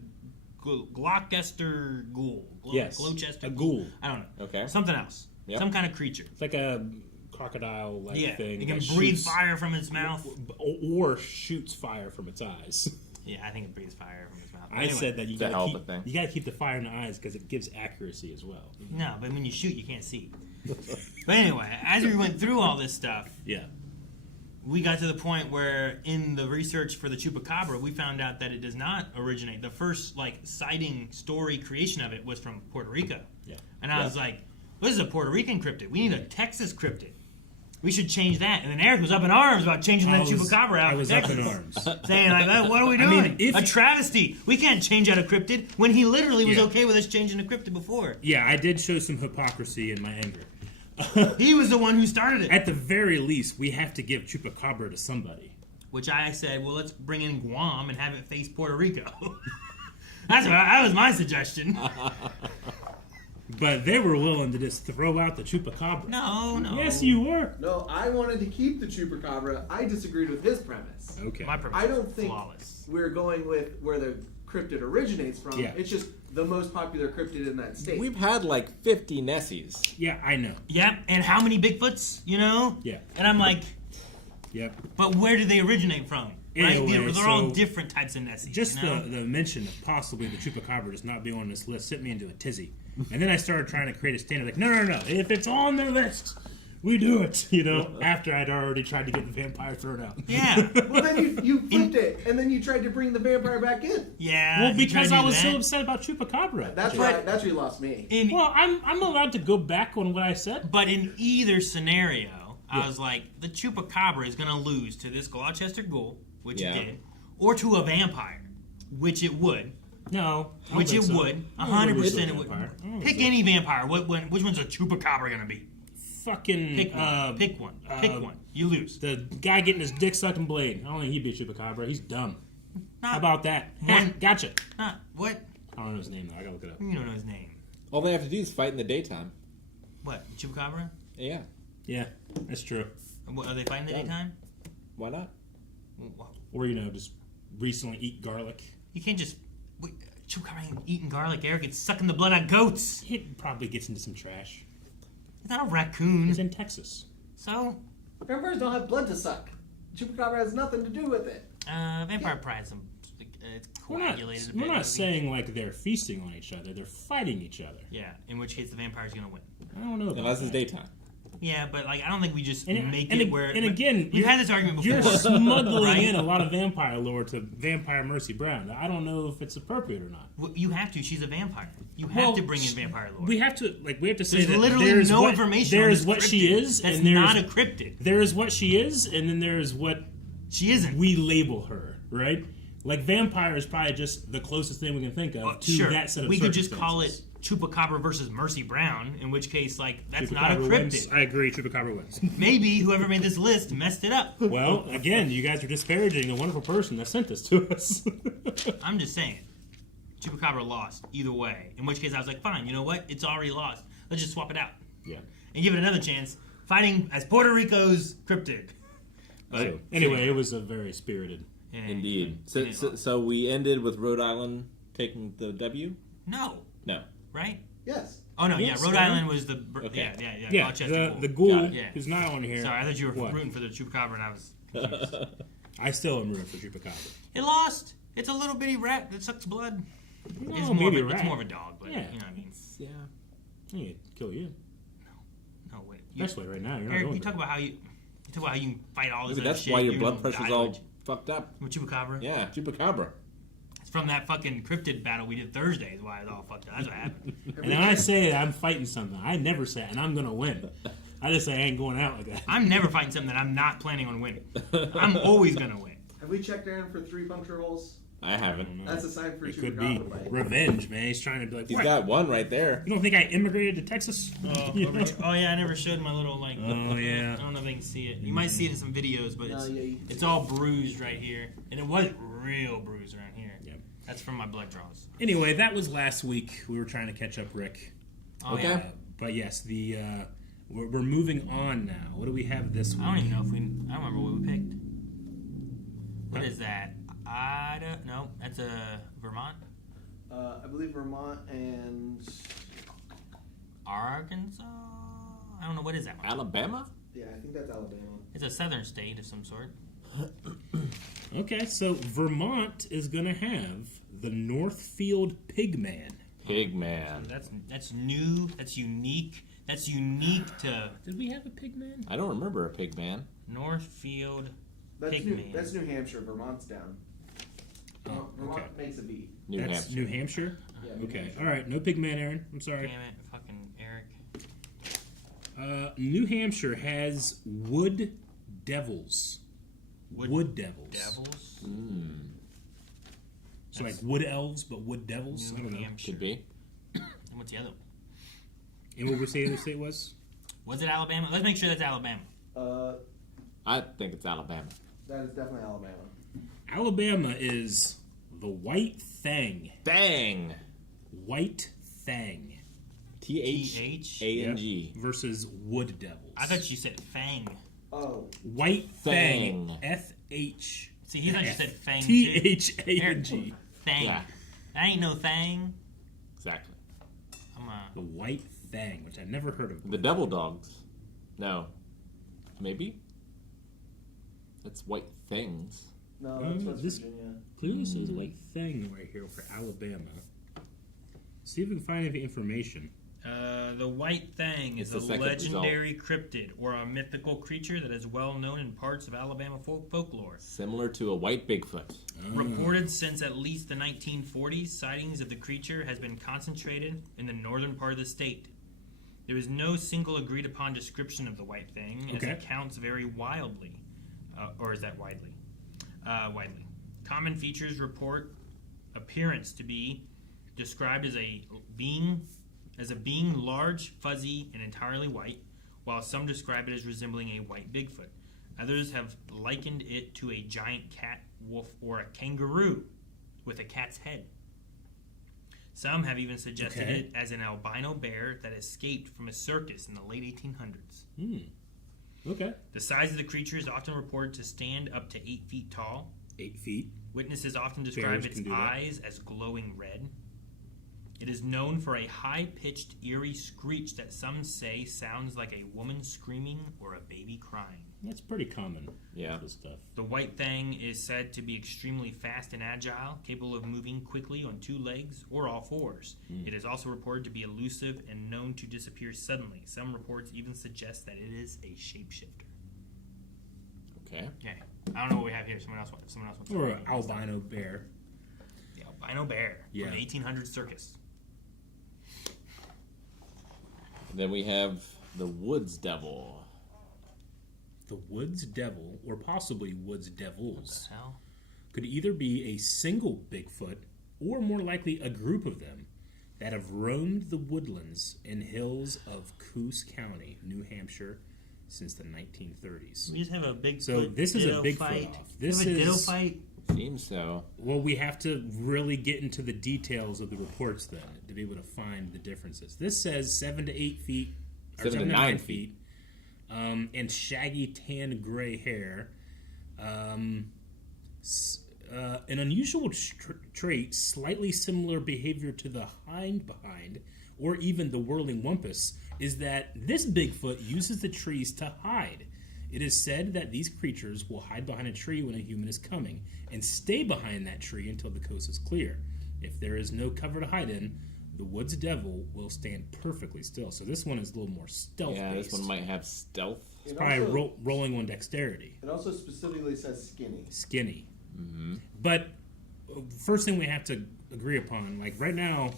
Gloucester ghoul. Yes. Gloucester A ghoul. I don't know. Okay. Something else. Yep. Some kind of creature. It's like a crocodile-like Yeah. thing. It can that breathe shoots- fire from its mouth. or shoots fire from its eyes. Yeah, I think it breathes fire from its mouth. I said that you It's a hell gotta of a thing. keep you gotta keep the fire in the eyes because it gives accuracy as well. No, but when you shoot, you can't see. But anyway, as we went through all this stuff, Yeah. we got to the point where in the research for the Chupacabra, we found out that it does not originate. The first like sighting story creation of it was from Puerto Rico. Yeah. And I was like, this is a Puerto Rican cryptid. We need a Texas cryptid. We should change that. And then Eric was up in arms about changing that Chupacabra out I for was up Texas. in arms. Saying like, "Oh, what are we I doing? mean, if- a travesty. We can't change out a cryptid when he literally was Yeah. okay with us changing a cryptid before. Yeah, I did show some hypocrisy in my anger. He was the one who started it. At the very least, we have to give Chupacabra to somebody. Which I said, well, let's bring in Guam and have it face Puerto Rico. That was my suggestion. But they were willing to just throw out the Chupacabra. No. Yes, you were. No, I wanted to keep the Chupacabra. I disagreed with his premise. Okay. My premise I don't is think flawless. we're going with where the cryptid originates from. Yeah. It's just the most popular cryptid in that state. We've had like 50 Nessies. Yeah, I know. Yep, and how many Bigfoots, you know? Yeah. And I'm like, Yep. but where did they originate from? Right? Anyway, They're all so different types of Nessies. Just you know? the mention of possibly the Chupacabra just not being on this list sent me into a tizzy. And then I started trying to create a standard like, no. If it's on the list, we do it. You know, after I'd already tried to get the vampire thrown out. Yeah. Well, then you flipped it, and then you tried to bring the vampire back in. Yeah. Well, you tried because to I do was that. so upset about Chupacabra. That's right. That's where you lost me. Well, I'm allowed to go back on what I said. But in either scenario, I was like, the Chupacabra is going to lose to this Gloucester ghoul, which Yeah. it did, or to a vampire, which it would. No. I don't Which think it so. would. I don't think 100% it's it a would. vampire. I don't Pick think so. any vampire. Which one's a Chupacabra going to be? Fucking Pick one. Pick one. Pick one. You lose. The guy getting his dick sucked in Blade. I don't think he'd be a Chupacabra. He's dumb. Not, How about that? One- Gotcha. Not, what? I don't know his name though. I gotta look it up. You don't know his name. All they have to do is fight in the daytime. What? Chupacabra? Yeah. Yeah, that's true. What, are they fighting in the Yeah. daytime? Why not? Well, Or just recently eat garlic. you can't just. Chupacabra ain't eating garlic, Eric. It's sucking the blood out of goats. It probably gets into some trash. It's not a raccoon. It's in Texas. So, Vampires don't have blood to suck. Chupacabra has nothing to do with it. vampire pride some. It's We're not, coagulated. a we're bit, not maybe. saying like they're feasting on each other. They're fighting each other. Yeah, in which case the vampire's gonna win. I don't know about Unless it's that. daytime. Yeah, but like I don't think we just And- make and it ag- where. and again, we've had this argument before. You're smuggling right? in a lot of vampire lore to Vampire Mercy Brown. I don't know if it's appropriate or not. Well, you have to. She's a vampire. You have Well, to bring in vampire lore. We have to say There's that literally there's no what, information. There's on what this she cryptid. is, That's and there's not a cryptid. There's what she is, and then there's what She isn't. we label her, right? Like vampire is probably just the closest thing we can think of to Sure. that set of We could just call it circumstances. Chupacabra versus Mercy Brown. In which case, like that's not a Chupacabra cryptid. wins. I agree. Chupacabra wins. Maybe whoever made this list messed it up. Well, again, you guys are disparaging a wonderful person that sent this to us. I'm just saying. Chupacabra lost either way. In which case, I was like, fine. You know what? It's already lost. Let's just swap it out yeah. and give it another chance. Fighting as Puerto Rico's cryptid. So, anyway, it was a very spirited. And- Indeed. and- So we ended with Rhode Island taking the W? No, No. right? Yes. Oh no, Yes, yeah. Rhode sir. Island was the Okay. yeah. Rochester the Ghoul. ghoul Got it. Yeah. who's not on here. Sorry, I thought you were What? rooting for the Chupacabra, and I was confused. I still am rooting for Chupacabra. It lost. It's a little bitty rat that sucks blood. No, It's more, of maybe a, a it's rat. more of a dog, but Yeah. you know what I mean. Yeah. I need to kill you. No wait. You, Especially right now. You're not Eric, doing you talk about how you can fight all this. Maybe other that's shit, why your you're blood gonna pressure's die all with fucked up. Chupacabra. Yeah, Chupacabra. It's from that fucking cryptid battle we did Thursday. Is why it's all fucked up. That's what happened. And when I say I'm fighting something, I never say, and I'm going to win. I just say I ain't going out like that. I'm never fighting something that I'm not planning on winning. I'm always gonna win. Have we checked Aaron for 3 puncture holes? I haven't. That's a sign for It could be Chupacabra, right? revenge, man. He's trying to be like, He's what? got one right there. You don't think I immigrated to Texas? Oh, You over know? here. Oh, yeah, I never showed my little like. Oh, yeah. I don't know if they can see it. You might see it in some videos, but No, it's, yeah, you can it's all bruised right here, and it was real bruised around here. Yeah. That's from my blood draws. Anyway, that was last week. We were trying to catch up, Rick. Oh Okay. yeah. But yes, we're moving on now. What do we have this week? I don't even know if we. I don't remember what we picked. What is that? I don't know. That's Vermont, I believe Vermont and Arkansas. I don't know what is that one. Alabama? yeah, I think that's Alabama. It's a southern state of some sort. Okay, so Vermont is going to have the Northfield Pigman. Pigman. That's new. That's unique. That's unique to Did we have a Pigman? I don't remember a pigman. Northfield. That's New, Pygmy. that's New Hampshire. Vermont's down. Oh, Vermont okay. makes a B. New That's Hampshire. New Hampshire? Yeah, New Okay, Hampshire. all right. No Pigman, Aaron. I'm sorry. Damn it, fucking Eric. New Hampshire has Wood Devils. Wood Devils. Devils. Mm, So like Wood Elves, but Wood Devils? I New don't know. Hampshire. could be. And what's the other one? And what we say the other state was? Was it Alabama? Let's make sure that's Alabama. I think it's Alabama. That is definitely Alabama. Alabama is the White Fang. Dang. White Fang. Thang. Versus Wood Devils. I thought you said Fang. Oh, White Fang. Fang. F-H. See, he thought you said Fang too. T-H-A-N-G. Thang. Yeah. That ain't no thang. Exactly. The White Fang, which I've never heard of. The Devil Dogs. No. Maybe? That's White Things. no, that's West this- Virginia. Clearly says White Fang right here for Alabama. See if we can find any information. The White Thang is It's a the second legendary cryptid or a mythical creature that is well known in parts of Alabama folklore. Similar to a white Bigfoot. Reported since at least the 1940s, sightings of the creature has been concentrated in the northern part of the state. There is no single agreed upon description of the White Thing, as Okay. accounts vary wildly. Or is that widely? Widely. Common features report appearance to be described as a being large, fuzzy, and entirely white, while some describe it as resembling a white Bigfoot. Others have likened it to a giant cat, wolf, or a kangaroo with a cat's head. Some have even suggested Okay. it as an albino bear that escaped from a circus in the late 1800s. Okay. The size of the creature is often reported to stand up to 8 feet tall. 8 feet. Witnesses often describe Bears its can do that. eyes as glowing red. It is known for a high-pitched, eerie screech that some say sounds like a woman screaming or a baby crying. That's pretty common. Yeah. This stuff. The White Thang is said to be extremely fast and agile, capable of moving quickly on 2 legs or all 4s. It is also reported to be elusive and known to disappear suddenly. Some reports even suggest that it is a shapeshifter. Okay. Okay, I don't know what we have here. Someone else wants to Or an albino bear. The albino bear Yeah. from the 1800s circus. Then we have the Woods Devil. The Woods Devil, or possibly Woods Devils, Hell, could either be a single Bigfoot or more likely a group of them that have roamed the woodlands and hills of Coos County, New Hampshire, since the 1930s. we just have a big. So this is a ditto Bigfoot fight. off. We This have a ditto is- fight. Seems so. Well, we have to really get into the details of the reports then to be able to find the differences. This says 7 to 8 feet, or 7 to 9 feet, and shaggy tan gray hair. An unusual trait, slightly similar behavior to the hind behind, or even the whirling wumpus, is that this Bigfoot uses the trees to hide. It is said that these creatures will hide behind a tree when a human is coming, and stay behind that tree until the coast is clear. If there is no cover to hide in, the woods devil will stand perfectly still. So this one is a little more stealth-based. Yeah, this one might have stealth. It's probably rolling on dexterity. It also specifically says skinny. Skinny. Mm-hmm. But first thing we have to agree upon, like right now,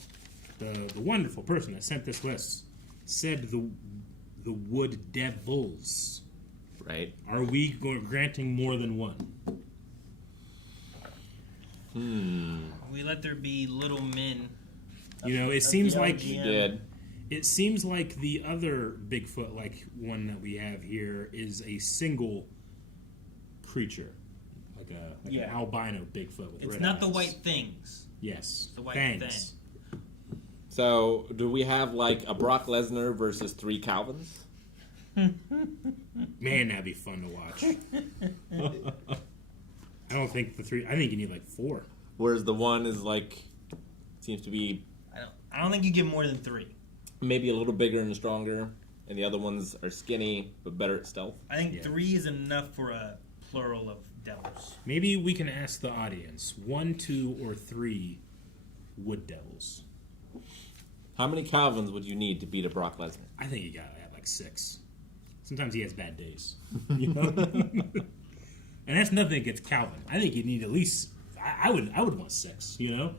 the wonderful person that sent this list said the wood devils. Right. Are we granting more than one? We let there be little men. You know, it seems like He did. It seems like the other Bigfoot, like one that we have here, is a single creature, like an albino Bigfoot with It's red not eyes. the white things. Yes, The white fangs. So, do we have like a Brock Lesnar versus 3 Calvins? Man, that'd be fun to watch. I don't think the 3. I think you need like 4. Whereas the one is like, seems to be I don't think you get more than 3. maybe a little bigger and stronger, and the other ones are skinny but better at stealth. I think 3 is enough for a plural of devils. Maybe we can ask the audience: 1, 2, or 3 wood devils. How many Calvins would you need to beat a Brock Lesnar? I think you gotta have like 6. Sometimes he has bad days, you know. And that's nothing against Calvin. I think you need at least. I would want 6. You know,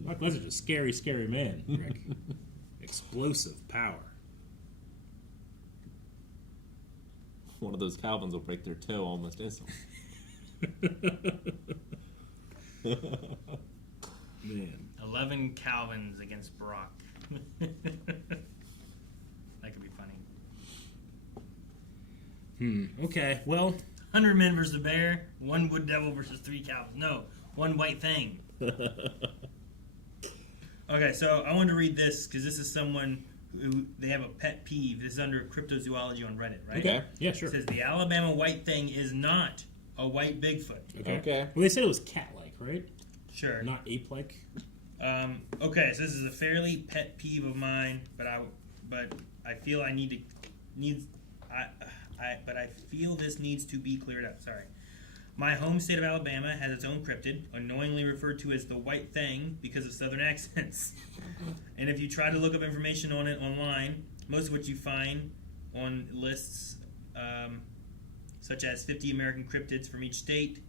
Brock Lesnar's a scary, scary man. Rick. Explosive power. One of those Calvins will break their toe almost instantly. Man. 11 Calvins against Brock. That could be funny. Okay. Well, 100 men versus a bear. 1 wood devil versus 3 Calvins. No, 1 white thing. Okay, so I wanted to read this because this is someone who they have a pet peeve. This is under cryptozoology on Reddit, right? Okay. yeah, sure. It says the Alabama white thing is not a white Bigfoot. Okay. Well, they said it was cat-like, right? Sure. Not ape-like. Okay, so this is a fairly pet peeve of mine, but I feel I feel this needs to be cleared up. Sorry. My home state of Alabama has its own cryptid, annoyingly referred to as the white thing because of southern accents. And if you try to look up information on it online, most of what you find on lists, such as 50 American cryptids from each state,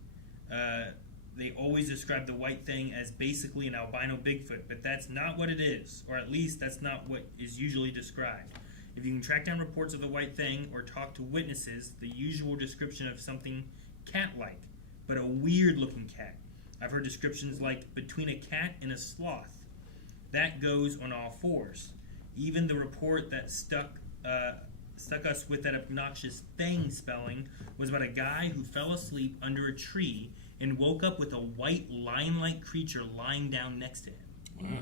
they always describe the white thing as basically an albino Bigfoot, but that's not what it is, or at least that's not what is usually described. If you can track down reports of the white thing or talk to witnesses, the usual description of something cat-like, but a weird-looking cat. I've heard descriptions like between a cat and a sloth. That goes on all 4s. Even the report that stuck us with that obnoxious thing spelling was about a guy who fell asleep under a tree and woke up with a white lion-like creature lying down next to him. Wow.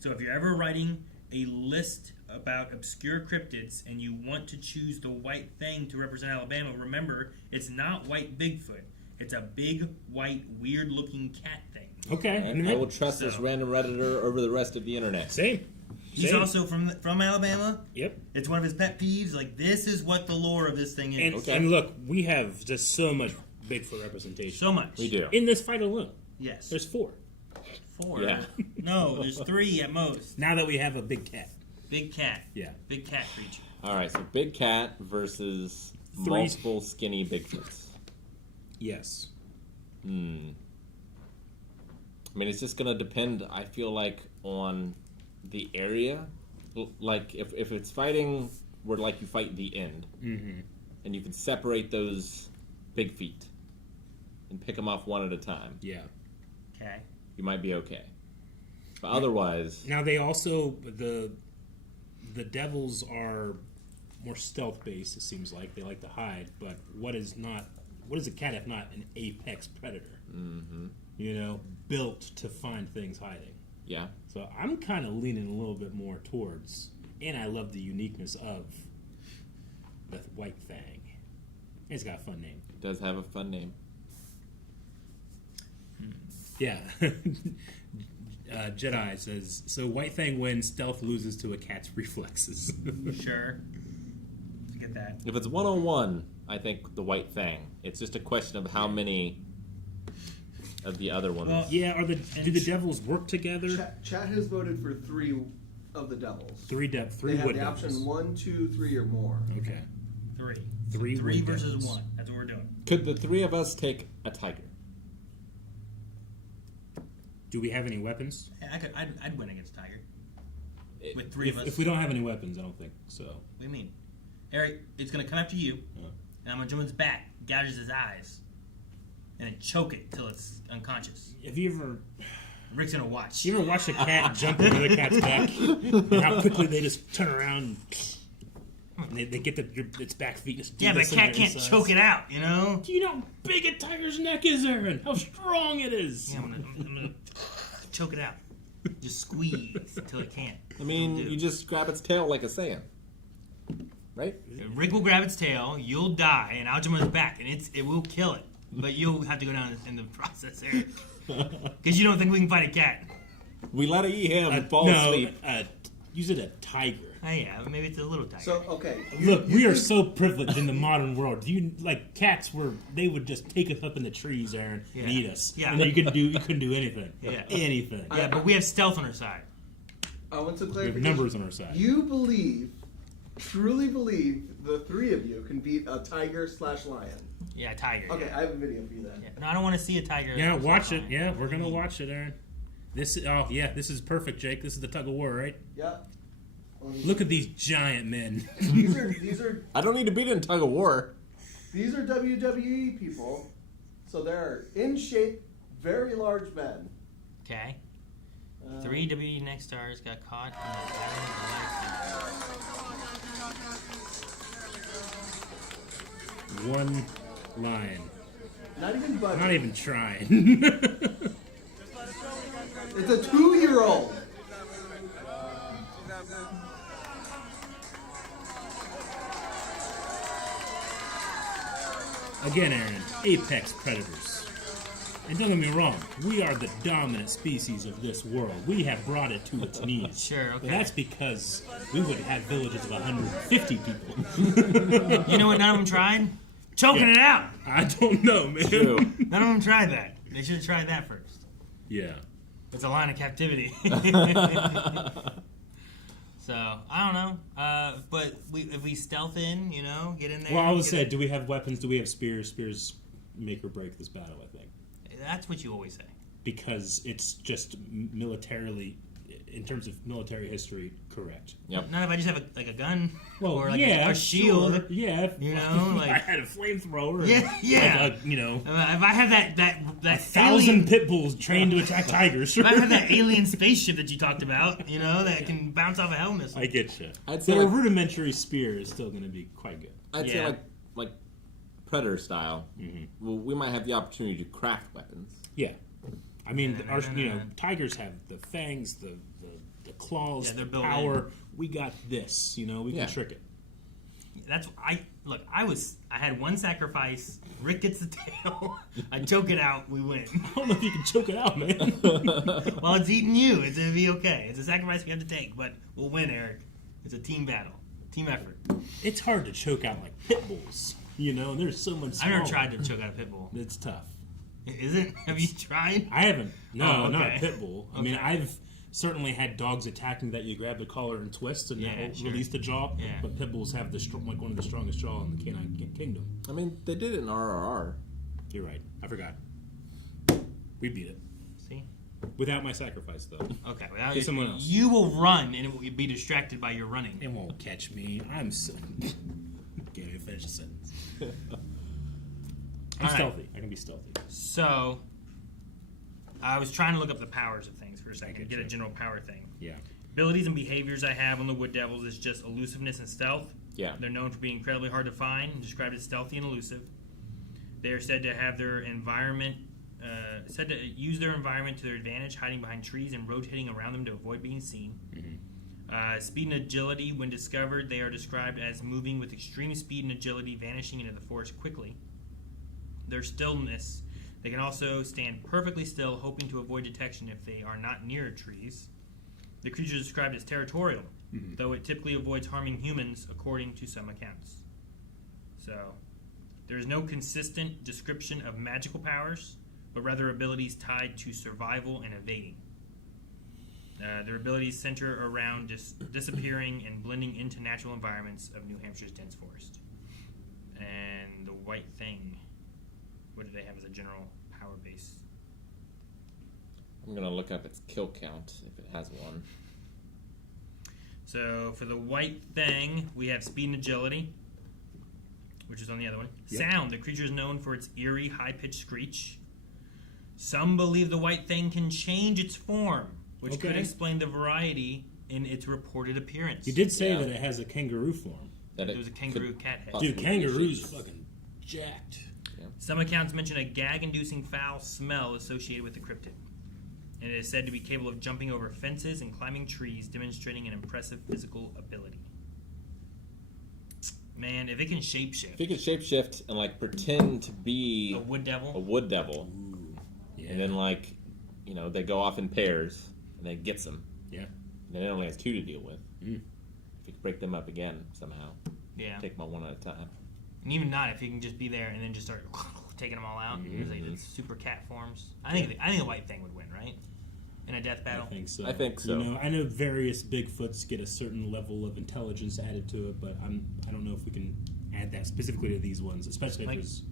So if you're ever writing a list about obscure cryptids and you want to choose the white thing to represent Alabama, remember, it's not white Bigfoot. It's a big, white, weird-looking cat thing. Okay. I will trust this random Redditor over the rest of the internet. Same. He's also from Alabama. Yep. It's one of his pet peeves. Like, this is what the lore of this thing is. And look, we have just so much Bigfoot representation. So much. We do. In this fight alone. Yes. There's 4. 4. Yeah. No, there's 3 at most. Now that we have a big cat. Big cat. Yeah. Big cat creature. All right, so big cat versus 3. multiple skinny Bigfoots. Yes. I mean, it's just going to depend, I feel like, on the area. Like, if it's fighting where, like, you fight the end, and you can separate those big feet and pick them off one at a time, Yeah. Okay. you might be okay. But otherwise, Now they also the devils are more stealth based. It seems like they like to hide. But what is a cat if not an apex predator? Mm-hmm. You know, built to find things hiding. yeah. So I'm kind of leaning a little bit more towards, and I love the uniqueness of the white fang. It's got a fun name. It does have a fun name. Yeah. Jedi says, so White Fang wins, stealth loses to a cat's reflexes. Sure. To get that. If it's 1-on-1, I think the White Fang. It's just a question of how many of the other ones. Well, Yeah, do the devils work together? Chat has voted for 3 of the devils. Three They have wood the devils. option 1, 2, 3, or more. Okay. 3. Three 3 wood versus devils. 1. That's what we're doing. Could the 3 of us take a tiger? Do we have any weapons? I'd win against Tiger. With 3 of us. If we don't have any weapons, I don't think so. What do you mean? Eric, it's going to come after you, Yeah. and I'm going to jump its back, gouges his eyes, and then choke it till it's unconscious. Have you ever Rick's going to watch. You ever watch a cat jump into the cat's back? And how quickly they just turn around and they get its back feet. Just do Yeah, but a this on cat their can't insides. choke it out, you know? Do you know how big a tiger's neck is, Aaron? How strong it is. Yeah, I'm gonna choke it out. Just squeeze until it can't. I mean, Dude. you just grab its tail like a Saiyan. Right? Rick will grab its tail, you'll die, and I'll jump on its back, and it will kill it. But you'll have to go down in the process, Eric. Because you don't think we can fight a cat. We let it eat him and fall asleep. Use it a tiger. Oh, yeah, maybe it's a little tiger. So, okay. Look, we are so privileged in the modern world. Cats they would just take us up in the trees, Aaron, and eat us. Yeah. And then you couldn't do anything. Yeah. Anything. yeah, but we have stealth on our side. I want some We have clarification. numbers on our side. You truly believe the 3 of you can beat a tiger/lion. Yeah, tiger. Okay, Yeah. I have a video for you then. Yeah. No, I don't want to see a tiger. Yeah, versus watch a it. lion. Yeah, we're gonna watch it, Aaron. This is perfect, Jake. This is the tug of war, right? Yeah. Look at these giant men. These are I don't need to beat it in tug of war. WWE people, so they're in shape, very large men. Okay. 3 WWE Next Stars got caught in the One lion. Not even budget. Not even trying. It's a 2-year-old. Again, Aaron, apex predators. And don't get me wrong, we are the dominant species of this world. We have brought it to its knees. Sure, okay. But that's because we would have villages of 150 people. You know what none of them tried? Choking it out. I don't know, man. True. None of them tried that. They should have tried that first. Yeah. It's a line of captivity. So, I don't know. But if we stealth in, get in there. Well, I would get say, it- do we have weapons? Do we have spears? Spears make or break this battle, I think. That's what you always say. Because it's just militarily, in terms of military history, correct. Yep. Not if I just have a gun or like yeah, a shield. sure. Yeah, You know, I had a flamethrower. Yeah, yeah. Like If I have that 1,000 alien, pit bulls trained to attack tigers. if I have that alien spaceship that you talked about, that can bounce off a hell missile. I get you. I'd say So a like- rudimentary spear is still going to be quite good. I'd Yeah. say like Predator style. Well, we might have the opportunity to craft weapons. Yeah, I mean, tigers have the fangs, the claws, Yeah, they're the built power. We got this. We Yeah. can trick it. That's I had one sacrifice. Rick gets the tail. I choke it out. We win. I don't know if you can choke it out, man. Well, it's eating you. It's gonna be okay. It's a sacrifice we have to take, but we'll win, Eric. It's a team battle, team effort. It's hard to choke out like pit bulls. There's so much. I've never smaller. tried to choke out a pit bull. It's tough. Is it? Have you tried? I haven't. No, Oh, not okay. a pit bull. I mean, Okay. I've certainly had dogs attacking that you grab the collar and twist and Yeah, that'll sure. release the jaw. Yeah. But pit bulls have one of the strongest jaw in the canine kingdom. I mean, they did it in RRR. You're right. I forgot. We beat it See? without my sacrifice, though. Okay. Well, Get someone else. You will run, and it will be distracted by your running. It won't catch me. I'm so. Can't even finish the sentence. I'm All right. stealthy. I can be stealthy. So, I was trying to look up the powers of things for a second, get get a you. general power thing. Yeah. Abilities and behaviors I have on the Wood Devils is just elusiveness and stealth. Yeah. They're known for being incredibly hard to find and described as stealthy and elusive. They are said to have their environment, said to use their environment to their advantage, hiding behind trees and rotating around them to avoid being seen. Speed and agility, when discovered, they are described as moving with extreme speed and agility, vanishing into the forest quickly. Their stillness, They can also stand perfectly still, hoping to avoid detection if they are not near trees. The creature is described as territorial, though it typically avoids harming humans, according to some accounts. So, there is no consistent description of magical powers, but rather abilities tied to survival and evading. Their abilities center around disappearing and blending into natural environments of New Hampshire's dense forest. And the White Thing, what do they have as a general power base? I'm going to look up its kill count, if it has one. So for the White Thing, we have speed and agility, which is on the other one. Yep. Sound, the creature is known for its eerie, high-pitched screech. Some believe the White Thing can change its form, which could Okay. explain the variety in its reported appearance. You did say Yeah. that it has a kangaroo form. That There was a kangaroo could cat head. possibly Dude, be kangaroos shaped. fucking jacked. Some accounts mention a gag-inducing foul smell associated with the cryptid. And it is said to be capable of jumping over fences and climbing trees, demonstrating an impressive physical ability. Man, if it can shapeshift. If you could shapeshift and like pretend to be A wood a devil. wood devil, Ooh. Yeah. and then like, you know, they go off in pairs and then gets them. Yeah. And then it only has 2 to deal with. Mm. If you could break them up again somehow, Yeah. take them one at a time. And even not, if you can just be there and then just start taking them all out. There's like the super cat forms. I think the White Thing would win, right? In a death battle. I think so. I think so. You know, I know various Bigfoots get a certain level of intelligence added to it, but I don't know if we can add that specifically to these ones, especially if Like, there's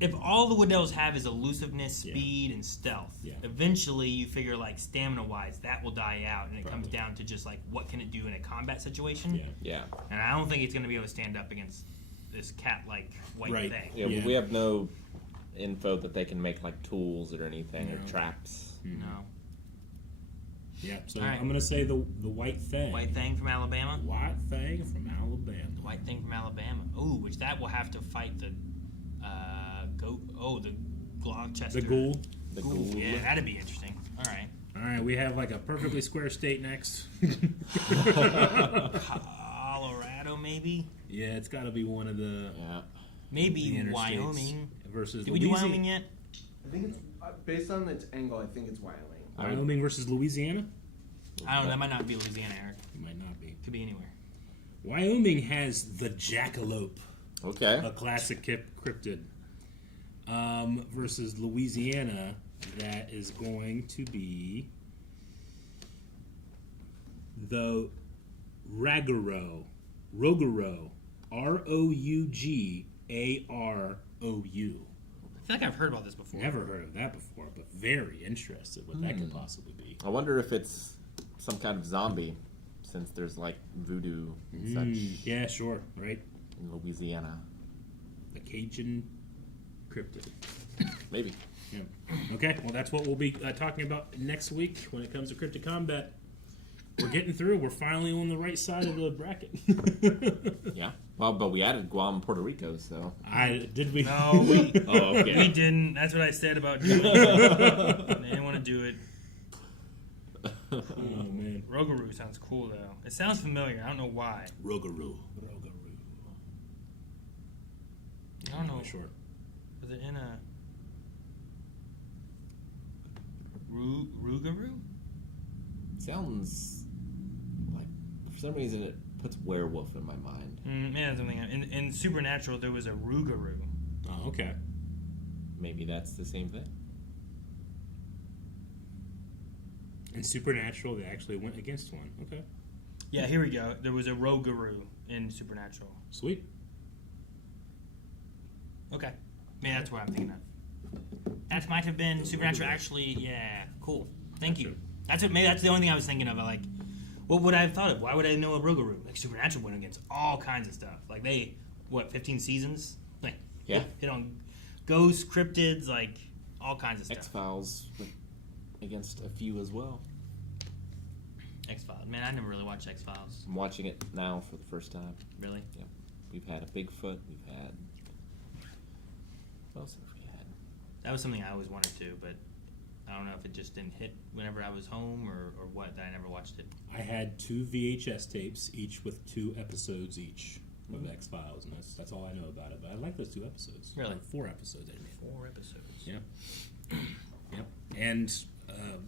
if all the wood devils have is elusiveness, Yeah. speed, and stealth, Yeah. eventually you figure like stamina-wise that will die out, and it comes Probably. down to just like what can it do in a combat situation. yeah. Yeah. And I don't think it's going to be able to stand up against this cat-like White Right. Thing. Yeah, Yeah. we have no info that they can make like tools or anything or No. traps. No. Yeah. So All right. I'm gonna say the White Thing. White Thing from Alabama. White Thing from Alabama. The White Thing from Alabama. Ooh, which that will have to fight the goat. Oh, the Gloucester. The Ghoul. The Ghoul. ghoul. Yeah, that'd be interesting. All right. All right, we have like a perfectly square state next. Colorado, maybe. Yeah, it's got to be one of the Yeah. Maybe the interstates Wyoming. versus Did we do Louisiana. Wyoming yet? I think it's based on its angle. I think it's Wyoming. Wyoming versus Louisiana? I don't know. That might not be Louisiana, Eric. It might not be. Could be anywhere. Wyoming has the jackalope, Okay. a classic cryptid, versus Louisiana. That is going to be the Rogaro, Rougarou. I feel like I've heard about this before. Never heard of that before, but very interested what that could possibly be. I wonder if it's some kind of zombie, since there's like voodoo and such Yeah, sure, right? in Louisiana. The Cajun cryptid. Maybe. Yeah. Okay, well, that's what we'll be talking about next week when it comes to cryptid combat. We're getting through. We're finally on the right side of the bracket. Yeah. Well, but we added Guam and Puerto Rico, so. Did we? No, we Oh, okay. we didn't. That's what I said about doing it. They didn't want to do it. Oh, man. Rougarou sounds cool though. It sounds familiar. I don't know why. Rougarou. I don't know. Short. Was it in a Rougarou? Sounds like, for some reason, it puts werewolf in my mind. Yeah, something. In Supernatural, there was a Rougarou. Oh, okay. Maybe that's the same thing. In Supernatural, they actually went against one. Okay. Yeah, here we go. There was a Rougarou in Supernatural. Sweet. Okay. Maybe that's what I'm thinking of. That might have been Supernatural. Actually, yeah, cool. Thank you. Maybe that's the only thing I was thinking of. Like, what would I have thought of? Why would I know a Rougarou? Like, Supernatural went against all kinds of stuff. Like, 15 seasons? Like, Yeah. hit on ghosts, cryptids, like, all kinds of stuff. X-Files against a few as well. X-Files. Man, I never really watched X-Files. I'm watching it now for the first time. Really? Yep. We've had a Bigfoot. We've had... What else have we had? That was something I always wanted to, but I don't know if it just didn't hit whenever I was home or what, that I never watched it. I had 2 VHS tapes, each with 2 episodes each. of X-Files, and that's all I know about it. But I like those 2 episodes. Really? Or 4 episodes they made. 4 episodes. Yeah. Yep. And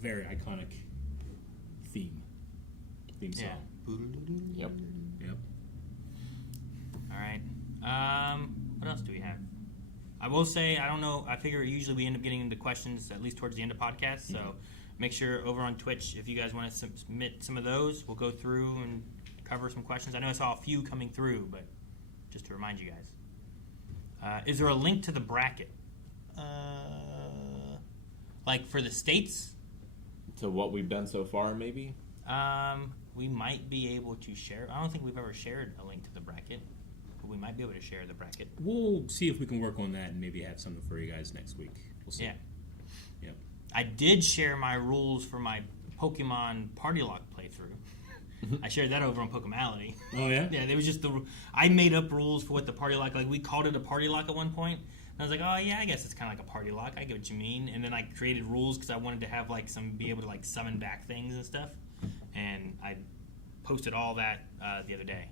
very iconic theme song. Yep. Yep. All right. What else do we have? I will say, I don't know. I figure usually we end up getting into questions at least towards the end of podcasts. So make sure over on Twitch, if you guys want to submit some of those, we'll go through and cover some questions. I know I saw a few coming through, but just to remind you guys. Is there a link to the bracket? Like for the states? To what we've done so far, maybe? We might be able to share. I don't think we've ever shared a link to the bracket, but we might be able to share the bracket. We'll see if we can work on that and maybe have something for you guys next week. We'll see. Yeah. Yep. I did share my rules for my Pokemon Party Lock playthrough. I shared that over on Pokemality. Oh, yeah? Yeah, there was just I made up rules for what the Party Lock, like we called it a Party Lock at one point. And I was like, oh yeah, I guess it's kind of like a Party Lock. I get what you mean. And then I created rules because I wanted to have like be able to like summon back things and stuff. And I posted all that the other day.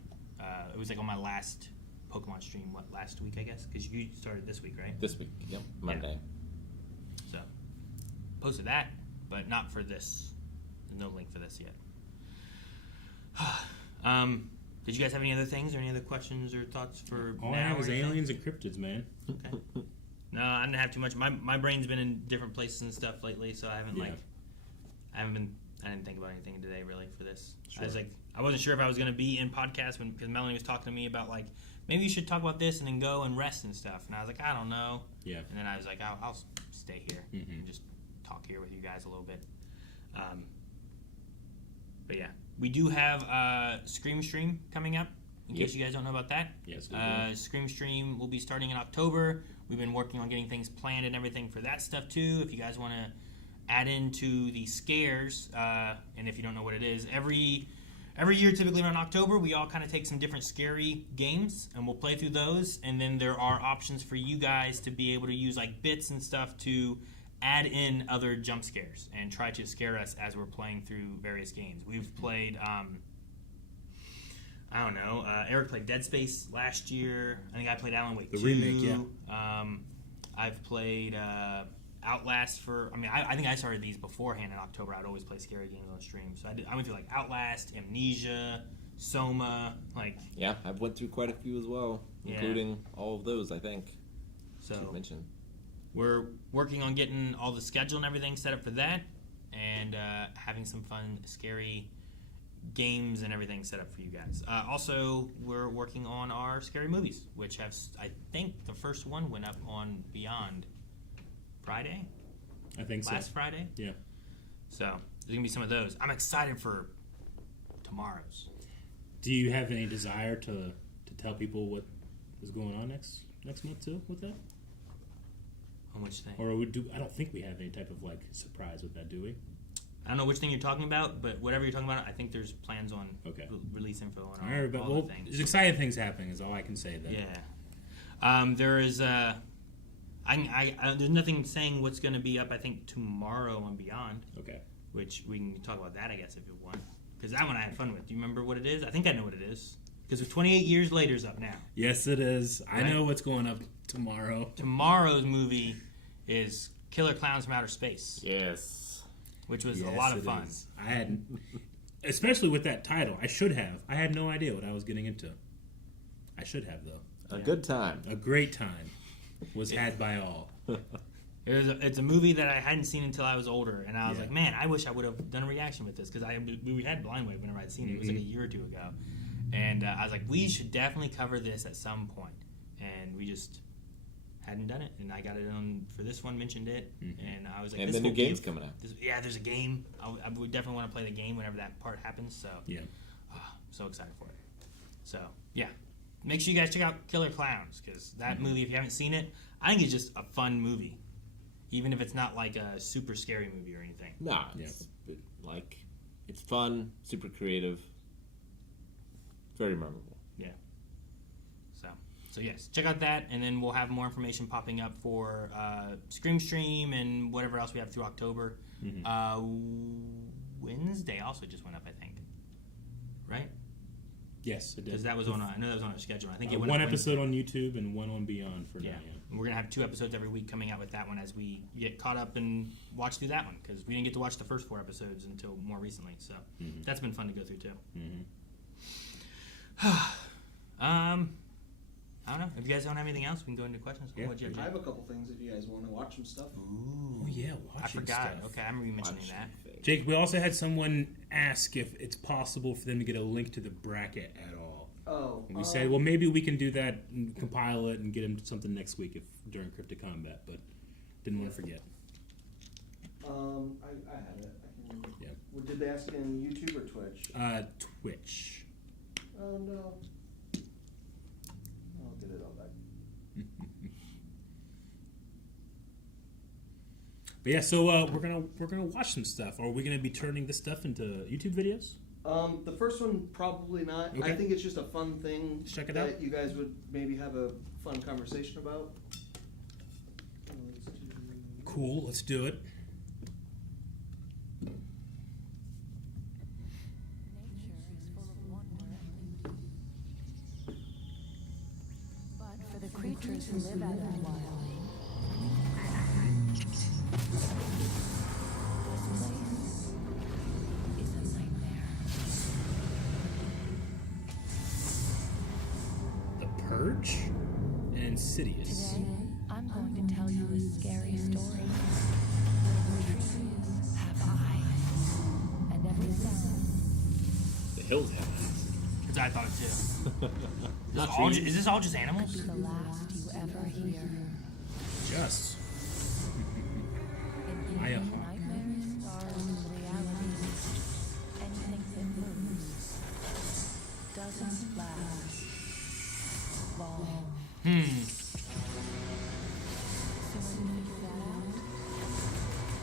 It was like on my last Pokemon stream, last week, I guess? Because you started this week, right? This week, yep, Monday. So, posted that, but not for this. There's no link for this yet. Did you guys have any other things or any other questions or thoughts for All now I have or is anything? aliens and cryptids, man. Okay. No, I didn't have too much. My brain's been in different places and stuff lately, so I haven't I didn't think about anything today really for this. Sure. I wasn't sure if I was going to be in podcast because Melanie was talking to me about like maybe you should talk about this and then go and rest and stuff. And I was like, I don't know. Yeah. And then I was like, I'll stay here Mm-hmm. and just talk here with you guys a little bit. But yeah, we do have Scream Stream coming up. In case you guys don't know about that. Yes, we do. Scream Stream will be starting in October. We've been working on getting things planned and everything for that stuff too. If you guys want to add into the scares, and if you don't know what it is, every year, typically around October, we all kind of take some different scary games and we'll play through those. And then there are options for you guys to be able to use like bits and stuff to add in other jump scares and try to scare us as we're playing through various games. We've played, I don't know, Eric played Dead Space last year. I think I played Alan Wake 2. The remake, yeah. I've played Outlast I think I started these beforehand in October. I'd always play scary games on stream. So I went through like Outlast, Amnesia, Soma, Yeah, I've went through quite a few as well, including all of those, I think. So You mentioned. we're working on getting all the schedule and everything set up for that and having some fun, scary games and everything set up for you guys. Also, we're working on our scary movies, which I think the first one went up on Beyond Friday? I think so. Last Friday? Yeah. So, there's going to be some of those. I'm excited for tomorrow's. Do you have any desire to tell people what is going on next month too with that? On which thing? Or I don't think we have any type of like surprise with that, do we? I don't know which thing you're talking about, but whatever you're talking about, I think there's plans on release info on All right, but all the things. there's exciting things happening is all I can say then. Yeah. There is there's nothing saying what's going to be up, I think, tomorrow on Beyond. Okay. Which we can talk about that, I guess, if you want. Because that one I had fun with. Do you remember what it is? I think I know what it is. Because 28 Years Later is up now. Yes, it is. Right? I know what's going up tomorrow. Tomorrow's movie is Killer Clowns from Outer Space. Yes. Which was a lot of fun. Is. I hadn't, especially with that title. I should have. I had no idea what I was getting into. I should have though. A good time. A great time was had by all. It's a movie that I hadn't seen until I was older, and I was Yeah. like, man, I wish I would have done a reaction with this because we had Blind Wave whenever I'd seen it. It was like a year or two ago, and I was like, we should definitely cover this at some point, and we just hadn't done it, and I got it on for this one, mentioned it, and I was like, And this the new will be game's coming out. there's a game. I would definitely want to play the game whenever that part happens. So Yeah. I'm so excited for it. So yeah, make sure you guys check out Killer Clowns because that movie, if you haven't seen it, I think it's just a fun movie, even if it's not like a super scary movie or anything. Nah, it's fun, super creative, very memorable. Yeah. So yes, check out that, and then we'll have more information popping up for Scream Stream and whatever else we have through October. Wednesday also just went up, I think. Right? Yes, it did. Because that was I know that was on our schedule. I think it went one up episode on YouTube and one on Beyond for now. Yeah. And we're gonna have 2 episodes every week coming out with that one as we get caught up and watch through that one because we didn't get to watch the first 4 episodes until more recently. So that's been fun to go through too. I don't know. If you guys don't have anything else, we can go into questions. Yeah. What'd you have, I Jake? have a couple things if you guys want to watch some stuff. Oh yeah, watching I forgot. stuff. Okay, I remember you mentioning that. Jake, we also had someone ask if it's possible for them to get a link to the bracket at all. Oh. And we said, well, maybe we can do that and compile it and get them something next week if during Cryptic Combat, but didn't want to forget. I had it. I can, Yeah. Well, did they ask in YouTube or Twitch? Twitch. Oh no. I'll get it all back. But yeah, so we're gonna watch some stuff. Are we gonna be turning this stuff into YouTube videos? The first one probably not. Okay. I think it's just a fun thing. Let's check it that out. you guys would maybe have a fun conversation about. Cool, let's do it. Nature is full of wonder and beauty. But for the creatures who live out in the wild, this place is a nightmare. The Purge and Insidious. Today, I'm going to tell you a scary story. Trees have eyes, and every sound The hills have eyes. That's what I thought too. Not trees. Is this all just could animals? be the last you ever hear. Just. In Maya. nightmares or in reality, anything that moves doesn't last long. Sooner you figure that out,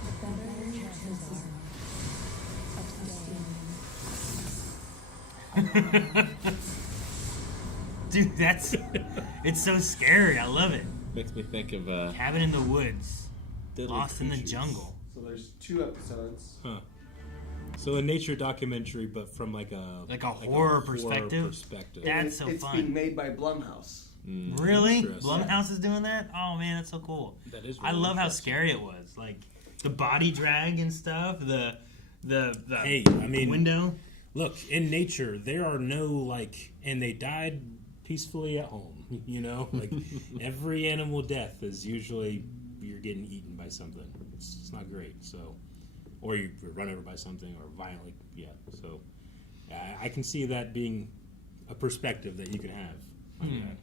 the better your chances are of staying. Dude, it's so scary. I love it. Makes me think of Cabin in the woods, Deadly lost in the Creatures. jungle. So there's 2 episodes. Huh. So a nature documentary, but from like a horror perspective? perspective. Yeah. And That's so it's fun. being made by Blumhouse. Really? Interesting. Blumhouse is doing that? Oh man, that's so cool. That is I really love how interesting. scary it was. Like the body drag and stuff. The Hey, I mean, window. look, in nature, there are no, and they died peacefully at home, you know? Like, every animal death is usually you're getting eaten by something. It's not great, so. Or you're run over by something or violently, yeah. So, I can see that being a perspective that you can have. on that.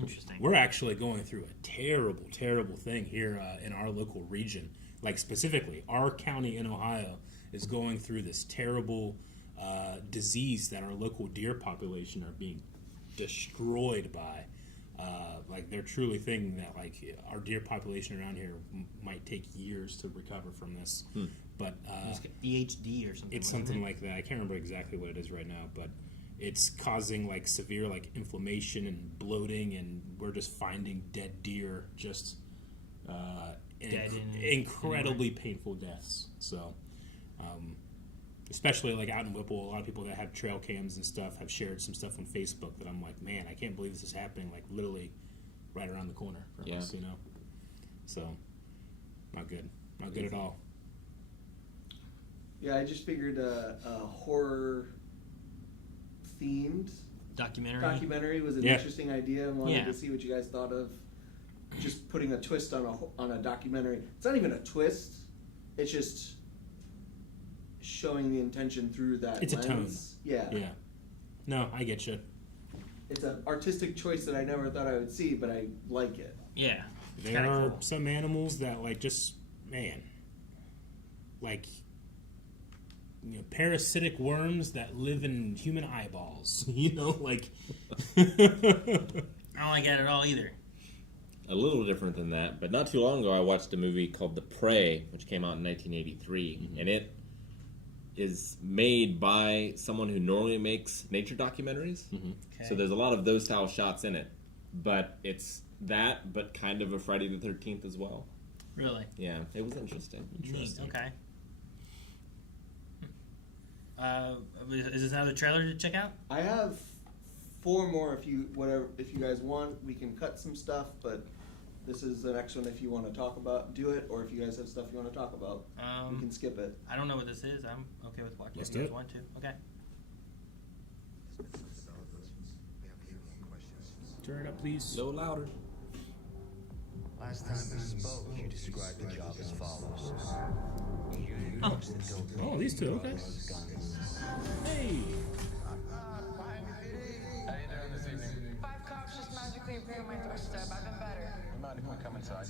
Interesting. We're actually going through a terrible, terrible thing here in our local region. Like, specifically, our county in Ohio is going through this terrible disease that our local deer population are being destroyed by. They're truly thinking that, our deer population around here might take years to recover from this. But It's got EHD or something. it's wasn't something it? like that. I can't remember exactly what it is right now, but it's causing severe inflammation and bloating, and we're just finding dead deer just Dead in- incredibly painful deaths. So, especially out in Whipple, a lot of people that have trail cams and stuff have shared some stuff on Facebook that I'm like, man, I can't believe this is happening literally right around the corner from Yeah. us, you know. So, not good at all. Yeah, I just figured a horror themed documentary was an Yeah. interesting idea and wanted Yeah. to see what you guys thought of just putting a twist on a documentary. It's not even a twist. It's just showing the intention through that It's a lens. Yeah. Yeah. No, I get you. It's an artistic choice that I never thought I would see, but I like it. Yeah. It's There kinda are cool. some animals that parasitic worms that live in human eyeballs. I I don't like that at all either. A little different than that, but not too long ago I watched a movie called The Prey, which came out in 1983, and it is made by someone who normally makes nature documentaries. Okay. So there's a lot of those style shots in it, but it's that, but kind of a Friday the 13th as well. Really? Yeah, it was interesting. Neat. Okay. Is this another trailer to check out? I have 4 more if you guys want. We can cut some stuff, but this is the next one if you want to do it, or if you guys have stuff you want to talk about, we can skip it. I don't know what this is. I'm okay with watching Let's if you do guys it. want to. Okay. Turn it up, please. A little louder. Last time we spoke, you described the job as follows. Oh, these two, okay. Hey. How you doing this evening? 5 cops just magically appeared on my doorstep. I've been better. Mind if we come inside?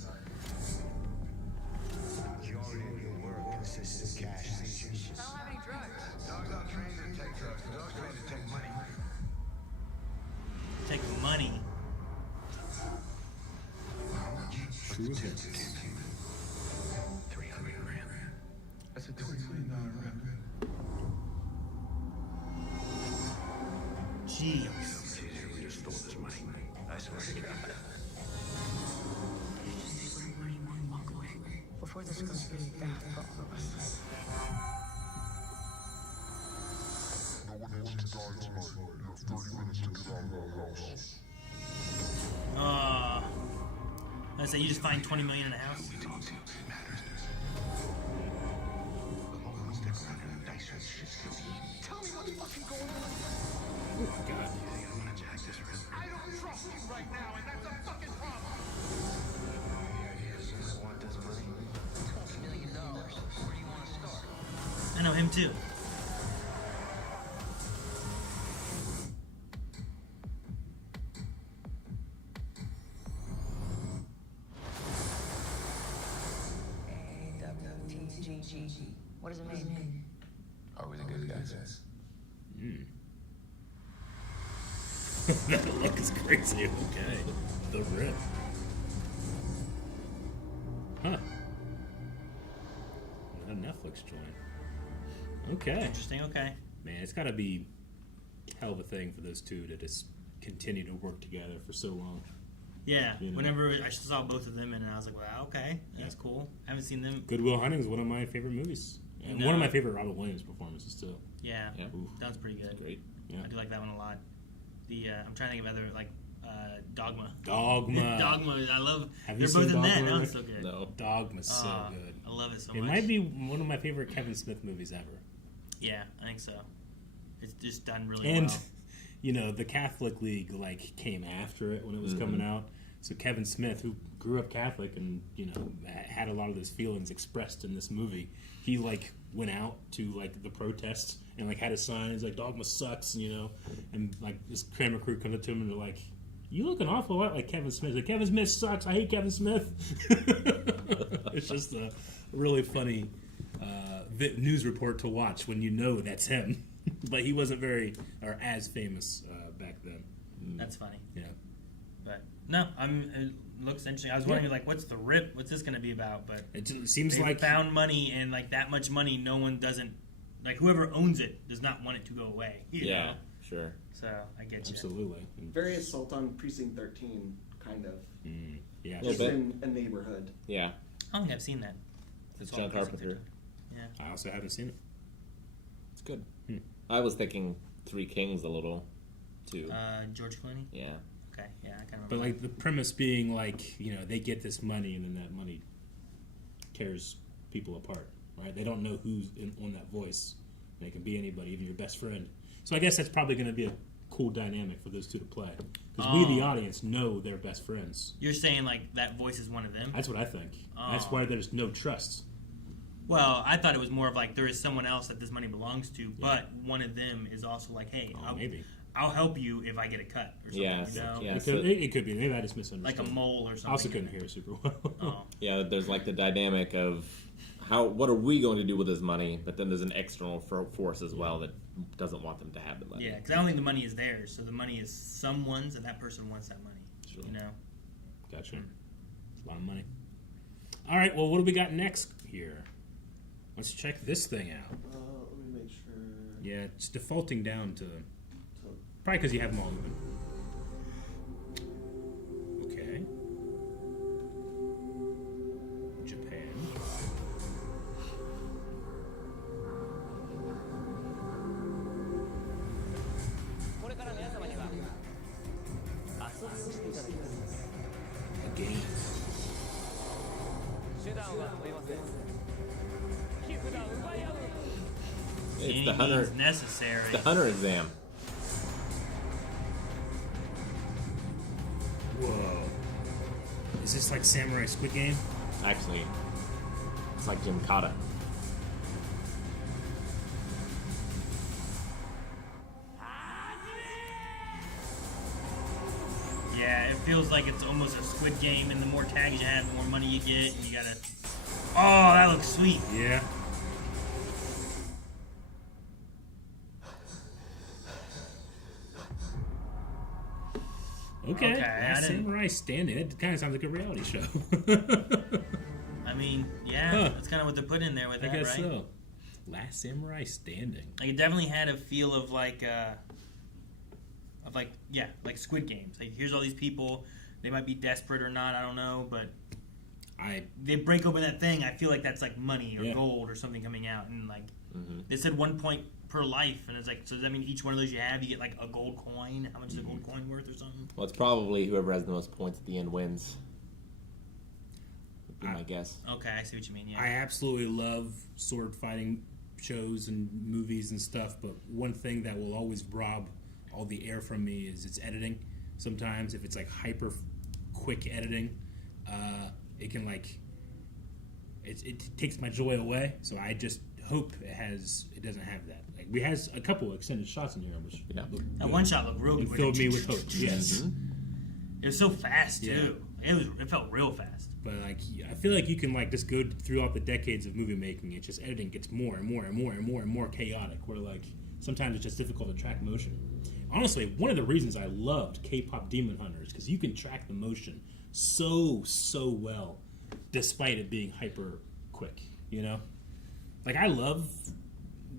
Majority of your work consists of cash seizures. I don't have any drugs. Dogs aren't trained to take drugs. Dogs trained to take money. Take the money. True hit. 300 grand. That's a $20 million rep. Gee. Who just stole this money? I swear to God. Just take money and walk away before this goes really bad for all of us. No one else can die tonight. You have 30 minutes to get out of that house. I say you just find 20 million in a house. We talk to matters. Come on, stick around here and dice this shit's gonna be. Tell me what's fucking going on. Oh, God. You think I'm gonna jack this risk? I don't trust you right now, and that's a fucking problem. I want this money. $20 million. Where do you want to start? I know him too. AWTGG. What does it mean? Are we the good guys? That look is crazy. Okay. The rip. Huh. Not a Netflix joint. Okay. Interesting. Okay. Man, it's got to be a hell of a thing for those two to just continue to work together for so long. Yeah. You know. Whenever I saw both of them, and I was like, "Wow, okay, that's cool." I haven't seen them. Good Will Hunting is one of my favorite movies. And No. one of my favorite Robert Williams performances, too. Yeah. Yeah. That was pretty good. Great. Yeah. I do like that one a lot. The I'm trying to think of other like Dogma. Dogma. Dogma. I love. Have you They're both seen in that. Dogma, That was Rick? so good. No. Dogma's so good. I love it so It much. might be one of my favorite Kevin Smith movies ever. Yeah, I think so. It's just done really And, well. you know, the Catholic League, like, came after it when it was coming out. So Kevin Smith, who grew up Catholic and, you know, had a lot of those feelings expressed in this movie, he, like, went out to, like, the protests and, like, had a sign. He's like, Dogma sucks, you know. And, like, this camera crew comes up to him and they're like, you look an awful lot like Kevin Smith. Like, Kevin Smith sucks. I hate Kevin Smith. It's just a really funny news report to watch when you know that's him. But he wasn't or as famous back then. That's funny. Yeah. But no, it looks interesting. I was wondering, like, what's the rip? What's this going to be about? But It seems they like found money, and like that much money, no one doesn't like. Whoever owns it does not want it to go away. You Yeah. know? Sure. So I get you. absolutely. Very Assault on Precinct 13, kind of. Yeah. Little Just bit. in a neighborhood. Yeah. I don't think I've seen that. It's all John Precinct Carpenter. 13. Yeah. I also haven't seen it. It's good. I was thinking Three Kings a little, too. George Clooney. Yeah. Okay. Yeah, I kind of remember. But like the premise being like, you know, they get this money and then that money tears people apart, right? They don't know who's on that voice. And it can be anybody, even your best friend. So I guess that's probably going to be a cool dynamic for those two to play. Because we, the audience, know they're best friends. You're saying like that voice is one of them. That's what I think. That's why there's no trust. Well, I thought it was more of like there is someone else that this money belongs to, but one of them is also like, hey, Maybe. I'll help you if I get a cut or something. Yeah, You know? yeah. It could be. Maybe I just misunderstood. Like a mole or something. I also couldn't hear super well. Oh. Yeah, there's like the dynamic of what are we going to do with this money, but then there's an external force as well that doesn't want them to have the money. Yeah, because I don't think the money is theirs. So the money is someone's, and that person wants that money. Sure. You know. Gotcha. It's a lot of money. All right, well, what do we got next here? Let's check this thing out. Let me make sure. Yeah, it's defaulting down to... Probably because you have them all open. Okay. Japan. any means necessary. The hunter exam. Whoa. Is this like Samurai Squid Game? Actually, it's like Jim Kata. Yeah, it feels like it's almost a Squid Game, and the more tags you have, the more money you get, and you gotta... Oh, that looks sweet. Yeah. Okay. Last Samurai Standing. That kind of sounds like a reality show. I mean, yeah, Huh. that's kind of what they're putting in there with I that, guess right? so. Last Samurai Standing. Like, it definitely had a feel of like Squid Games. Like, here's all these people. They might be desperate or not, I don't know, but they break open that thing. I feel like that's like money or gold or something coming out, and like they said 1 point per life, and it's like, so does that mean each one of those you have, you get like a gold coin? How much is a gold coin worth or something? Well, it's probably whoever has the most points at the end wins. Would be my guess. Okay, I see what you mean. Yeah, I absolutely love sword fighting shows and movies and stuff, but one thing that will always rob all the air from me is its editing. Sometimes if it's like hyper quick editing, it can like it takes my joy away. So I just hope it doesn't have that. Like, we has a couple extended shots in here, which that one shot looked real and good. filled me with hope. Yes, it was so fast too. It felt real fast. But like, I feel like you can like just go throughout the decades of movie making. It's just editing gets more and more and more and more and more chaotic. Where like sometimes it's just difficult to track motion. Honestly, one of the reasons I loved K-pop Demon Hunters because you can track the motion so well, despite it being hyper quick. You know, like I love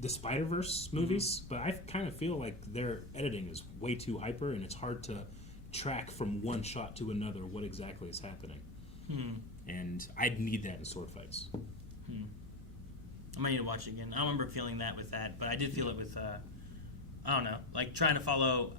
the Spider-Verse movies, but I kind of feel like their editing is way too hyper, and it's hard to track from one shot to another what exactly is happening. And I'd need that in sword fights. I might need to watch it again. I don't remember feeling that with that, but I did feel it with, I don't know, like trying to follow.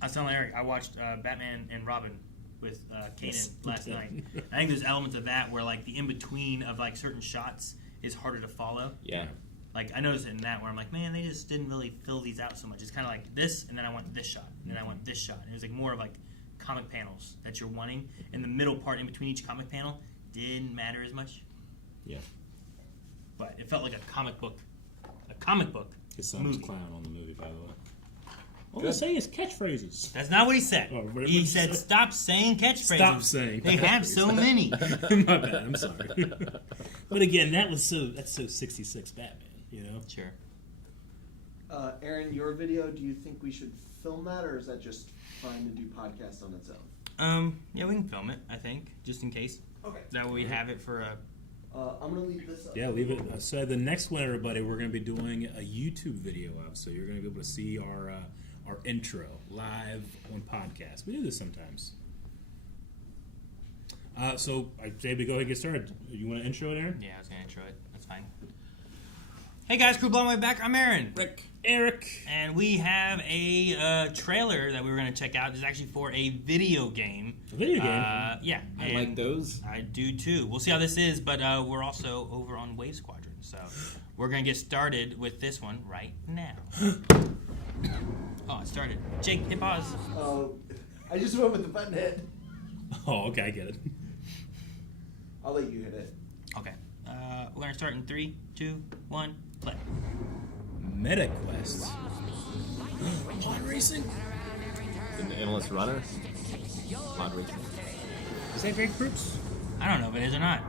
I was telling Eric, I watched Batman and Robin with Kanan last night. I think there's elements of that where like the in-between of like certain shots is harder to follow. Yeah. Like, I noticed it in that where I'm like, man, they just didn't really fill these out so much. It's kind of like this, and then I want this shot, and then I want this shot. And it was like more of like comic panels that you're wanting. And the middle part in between each comic panel didn't matter as much. Yeah. But it felt like a comic book. A comic book. His son was clown on the movie, by the way. All Good. they say is catchphrases. That's not what he said. Oh, what He did said, say? stop saying catchphrases. Stop saying They have so many. My bad, I'm sorry. But again, that's so 66 Batman, you know? Sure. Aaron, your video, do you think we should film that, or is that just fine to do podcast on its own? Yeah, we can film it, I think, just in case. Okay. That way we have it for a... I'm going to leave this up. Yeah, leave it. So the next one, everybody, we're going to be doing a YouTube video of, so you're going to be able to see our intro live on podcast. We do this sometimes. So I say we go ahead and get started. You want to intro it, Aaron? Yeah, I was going to intro it. That's fine. Hey guys, Crew Blown Way Back. I'm Aaron. Rick. Eric. And we have a trailer that we were going to check out. It's actually for a video game. A video game? Yeah. I like those. I do too. We'll see how this is, but we're also over on Wave Squadron. So we're going to get started with this one right now. Oh, it started. Jake, hit pause. Oh, I just went with the button hit. Oh, okay, I get it. I'll let you hit it. Okay. We're going to start in 3, 2, 1, play. MetaQuest. Pod racing? The Endless Runner. Pod racing. Is that Greg Proops? I don't know if it is or not.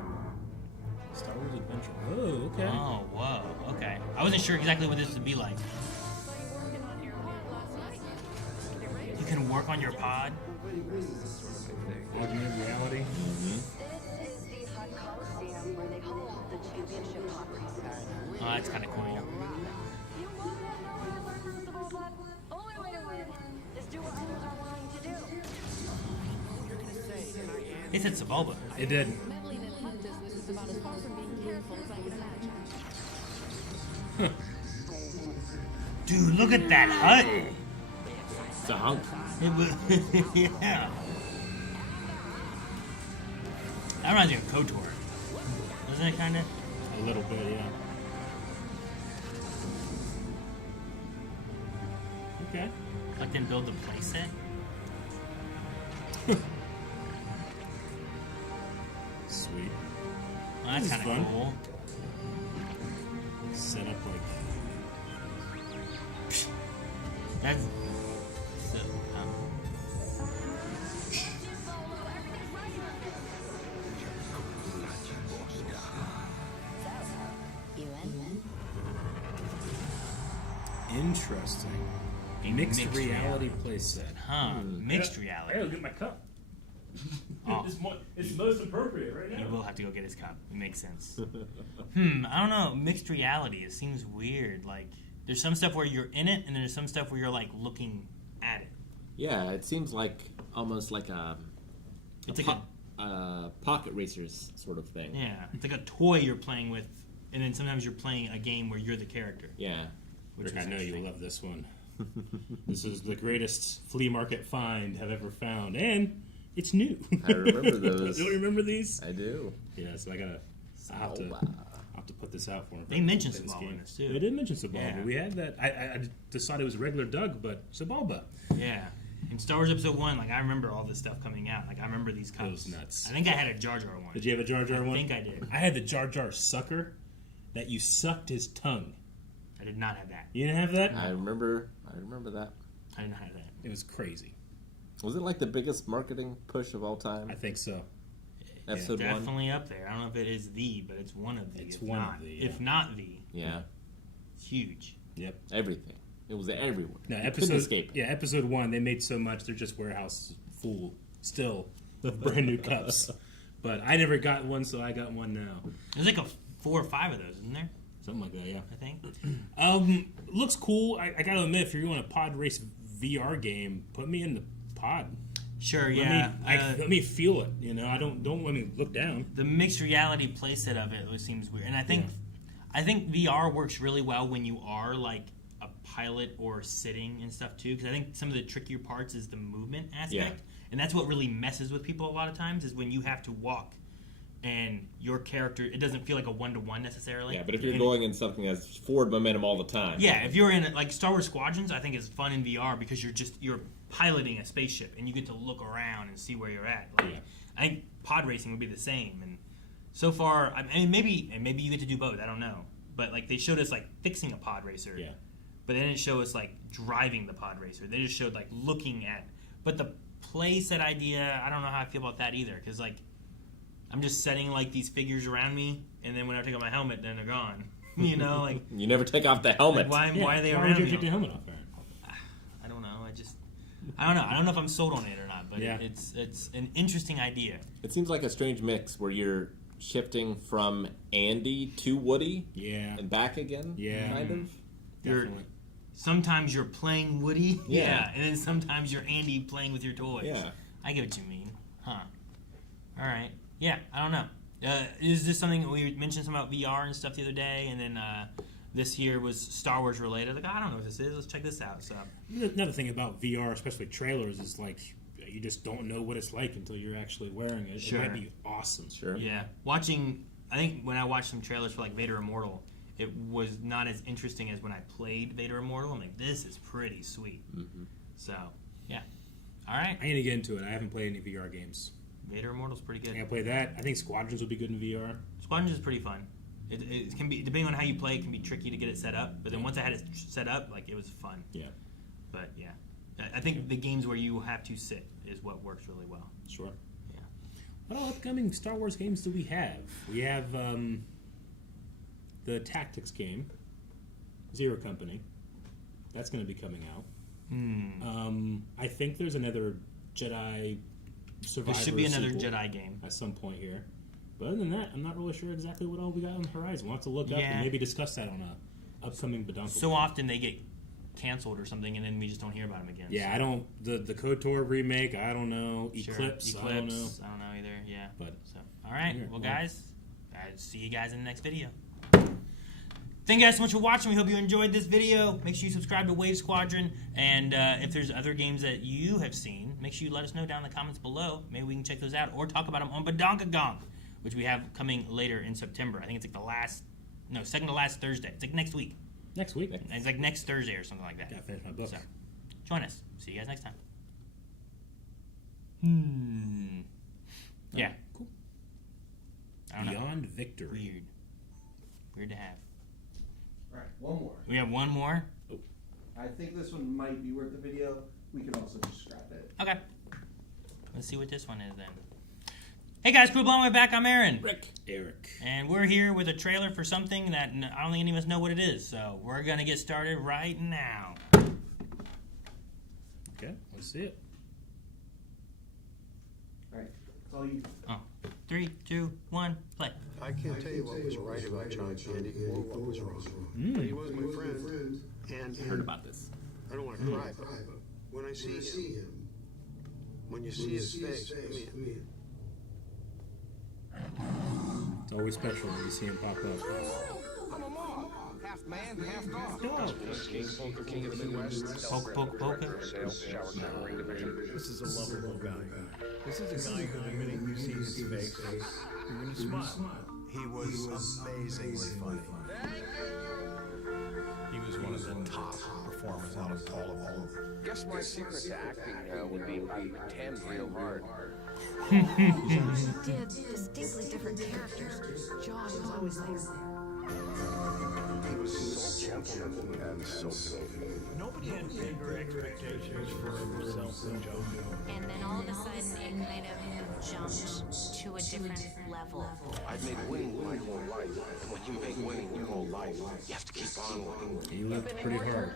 Star Wars Adventure. Oh, okay. Oh, whoa. Okay. I wasn't sure exactly what this would be like. You can work on your pod? Augmented reality. Oh, that's kind of cool. It said Sebulba. It did. Dude, look at that hut. It's a hunk. It was, yeah. That reminds me of KOTOR. Doesn't it kind of? A little bit, yeah. Okay. Let them build the playset. Sweet. Well, that's This is kind of fun. cool. Set up like. That's so. You in? Interesting. A Mixed reality playset. Huh? Mixed I reality. gotta get my cup. Oh. It's most appropriate right now. You will have to go get his cup. It makes sense. I don't know. Mixed reality. It seems weird. Like, there's some stuff where you're in it, and there's some stuff where you're, like, looking at it. Yeah, it seems like almost like a pocket racers sort of thing. Yeah. It's like a toy you're playing with, and then sometimes you're playing a game where you're the character. Yeah. Which Rick, is I know interesting. you love this one. This is the greatest flea market find I've ever found, and it's new. I remember those. Do you remember these? I do. Yeah, so I'll have to put this out for him. They mentioned Play Sabalba in this, too. They did mention Sabalba. Yeah. We had that. I just thought it was regular Doug, but Sabalba. Yeah. In Star Wars Episode 1, like, I remember all this stuff coming out. Like, I remember these cups. That was nuts. I think I had a Jar Jar one. Did you have a Jar Jar one? I think I did. I had the Jar Jar sucker that you sucked his tongue. I did not have that. You didn't have that? I remember that. I did not have that. It was crazy. Was it like the biggest marketing push of all time? I think so. Episode 1? Definitely up there. I don't know if it is the, but it's one of the. It's if one not, of the, yeah. If not the. Yeah. It's huge. Yep. Everything. It was everywhere. No, You episode couldn't escape it. Yeah, episode 1. They made so much. They're just warehouse full still of brand new cups. But I never got one, so I got one now. There's like 4 or 5 of those, isn't there? Something like that, yeah. I think. Looks cool. I gotta admit, if you're doing a pod race VR game, put me in the pod. Sure, yeah. Let me feel it. You know, don't let me look down. The mixed reality playset of it seems weird, and I think VR works really well when you are like a pilot or sitting and stuff too. Because I think some of the trickier parts is the movement aspect, and that's what really messes with people a lot of times. Is when you have to walk. And your character, it doesn't feel like a one-to-one necessarily. Yeah, but if you're going in something that's forward momentum all the time. Yeah, if you're in like Star Wars Squadrons, I think is fun in VR because you're piloting a spaceship and you get to look around and see where you're at. Like, I think pod racing would be the same. And so far, I mean, maybe you get to do both. I don't know, but like they showed us like fixing a pod racer. Yeah. But they didn't show us like driving the pod racer. They just showed like looking at. But the playset idea, I don't know how I feel about that either because like. I'm just setting like these figures around me, and then when I take off my helmet, then they're gone. You know, like you never take off the helmet. Like, why are they why around would you me? take the helmet off, Aaron? I don't know. I don't know. I don't know if I'm sold on it or not, but Yeah. it's an interesting idea. It seems like a strange mix where you're shifting from Andy to Woody, Yeah. and back again. Yeah. kind of. Definitely. Sometimes you're playing Woody, Yeah. and then sometimes you're Andy playing with your toys. Yeah. I get what you mean, huh? All right. Yeah, I don't know. Is this something we mentioned some about VR and stuff the other day, and then this year was Star Wars related? Like, I don't know what this is. Let's check this out. So Another thing about VR, especially trailers, is like you just don't know what it's like until you're actually wearing it. Sure. It might be awesome. Sure. yeah, I think when I watched some trailers for like Vader Immortal, it was not as interesting as when I played Vader Immortal. I'm like, this is pretty sweet. Mm-hmm. So yeah, all right. I need to get into it. I haven't played any VR games. Vader Immortal's pretty I good. gotta play that. I think Squadrons would be good in VR. Squadrons is pretty fun. It can be, depending on how you play, it can be tricky to get it set up. But then once I had it set up, like it was fun. Yeah. But yeah, I think the games where you have to sit is what works really well. Sure. Yeah. What all upcoming Star Wars games do we have? We have the Tactics game, Zero Company. That's going to be coming out. I think there's another Jedi Survivor There should be another sequel Jedi game. at some point here. But other than that, I'm not really sure exactly what all we got on the horizon. We'll have to look up Yeah. and maybe discuss that on a upcoming Badonka. So often they get canceled or something, and then we just don't hear about them again. Yeah, so. I don't. The KOTOR remake, I don't know. Sure. Eclipse, I don't know. I don't know either. Yeah. But So all right, yeah, well, well. guys, I'll see you guys in the next video. Thank you guys so much for watching. We hope you enjoyed this video. Make sure you subscribe to Wave Squadron, and if there's other games that you have seen, make sure you let us know down in the comments below. Maybe we can check those out or talk about them on Badonka Gong, which we have coming later in September. I think it's like second to last Thursday. It's like next week. next week, It's like next Thursday or something like that. gotta finish my book. So, join us. See you guys next time. Yeah. Cool. I don't know. Beyond Victory. Weird to have. All right, one more. We have one more. I think this one might be worth the video. We can also just scrap it. Okay. Let's see what this one is then. Hey guys, Crew Blown, we're back. I'm Aaron. Eric. And we're here with a trailer for something that I don't think any of us know what it is. So we're going to get started right now. Okay, let's see it. All right, it's all you. 3, 2, 1, play. I can't tell you what was right about John Candy or what was wrong. But he was my friend, and Heard about this. I don't want to cry, but when I see him, when you see his face, I mean, It's always special when you see him pop up. I'm a mob. Half man, half dog. King of the Midwest. Poke. This is a lovable guy. This is a guy who, the minute you see his face, you're gonna smile. He was amazingly funny. He was one of the top performers out of all of them. Guess my secret to acting would be I pretend real hard. He did distinctly different characters. John was always there. He was so gentle and so filthy. Nobody had bigger expectations for himself than John. And then all of a sudden, it kind of jumped to a different level. I've made winning my whole life. And when you make winning your whole life, you have to keep on winning. He lived pretty hard.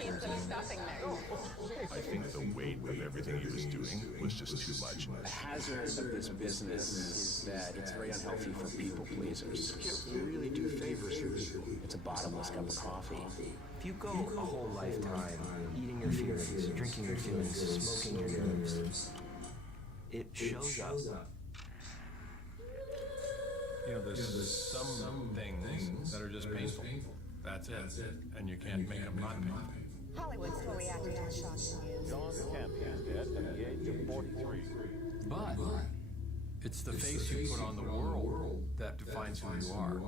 I think the weight of everything he was doing was just too much. The hazard of this business is that it's very unhealthy for people pleasers. you really do favors for people. It's a bottomless cup of coffee. If you go a whole lifetime eating your feelings, drinking your feelings, smoking your nerves, it shows up. You know, there's some things that are just painful. That's it. And you can't make them not painful. Hollywood's still reacting to the shocking news. John Candy is dead at the age of 43. But it's the face you put on the world that defines who you are.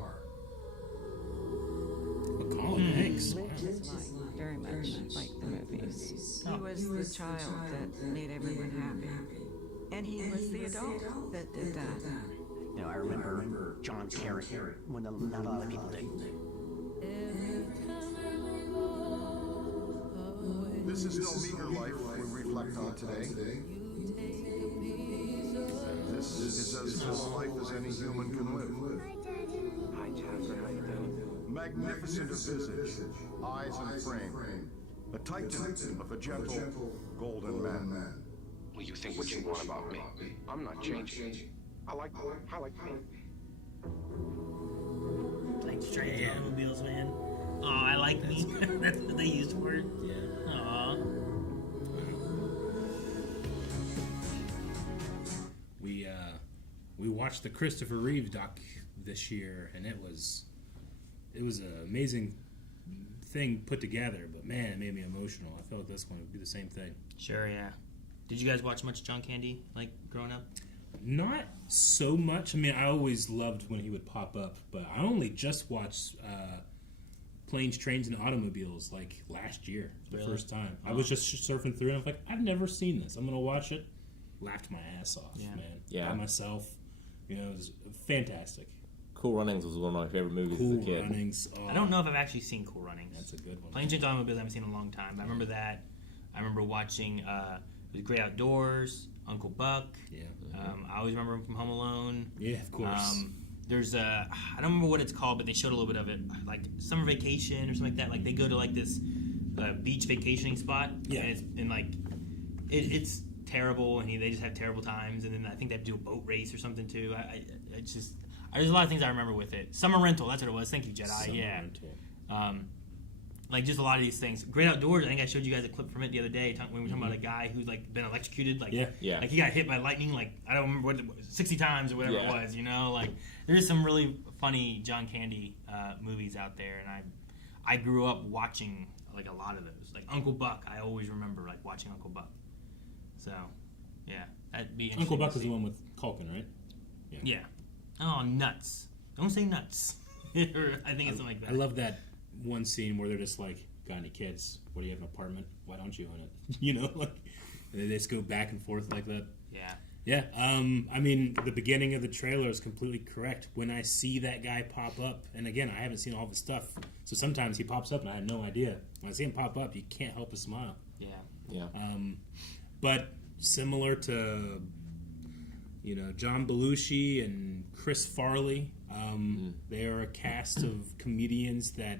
Colin Hanks. Lived his life very much like the movies. He was the child that made everyone happy. And he was the adult that did that. You know, I remember John Kerry when not a lot of people did. this is no meager life we reflect on today. This is as full a life as any human can live. Hi, Jasper. How you doing? Magnificent of visage, eyes and frame, a titan of a gentle, golden man. Well, you think what you want about me. I'm not changing. I like me. Like straight automobiles, man. Oh, I like me. That's what they used for it. Yeah. Aw. We watched the Christopher Reeve doc this year, and it was an amazing thing put together. But man, it made me emotional. I felt like this one would be the same thing. Sure, yeah. Did you guys watch much John Candy, like, growing up? Not so much. I mean, I always loved when he would pop up, but I only just watched Planes, Trains, and Automobiles, like, last year, the first time. I was just surfing through, and I'm like, I've never seen this. I'm going to watch it. Laughed my ass off, man. Yeah. By myself. You know, it was fantastic. Cool Runnings was one of my favorite movies as a kid. Cool Runnings. Oh, I don't know if I've actually seen Cool Runnings. That's a good one. Planes, Trains, Automobiles I haven't seen in a long time. But I remember that. I remember watching The Great Outdoors, Uncle Buck. Yeah. I always remember him from Home Alone. Yeah, of course. There's I don't remember what it's called, but they showed a little bit of it, like Summer Vacation or something like that. Like they go to like this beach vacationing spot. Yeah. And it's terrible, and they just have terrible times. And then I think they have to do a boat race or something too. There's a lot of things I remember with it. Summer Rental, that's what it was. Thank you, Jedi. Summer yeah. Rental. Like just a lot of these things. Great Outdoors. I think I showed you guys a clip from it the other day when we were talking about a guy who's like been electrocuted. Like, yeah. Like he got hit by lightning. Like I don't remember what 60 times or whatever it was. You know, like there's some really funny John Candy movies out there, and I grew up watching like a lot of those. Like Uncle Buck. I always remember like watching Uncle Buck. So, yeah, that'd be interesting. Uncle Buck is the one with Culkin, right? Yeah. Oh, nuts! Don't say nuts. I think it's something like that. I love that one scene where they're just like got any kids? What do you have, an apartment? Why don't you own it? You know, like, and they just go back and forth like that. Yeah. Yeah, I mean, the beginning of the trailer is completely correct. When I see that guy pop up, and again, I haven't seen all the stuff, so sometimes he pops up and I have no idea. When I see him pop up, you can't help but smile. Yeah. Yeah. But similar to, you know, John Belushi and Chris Farley, they are a cast of comedians that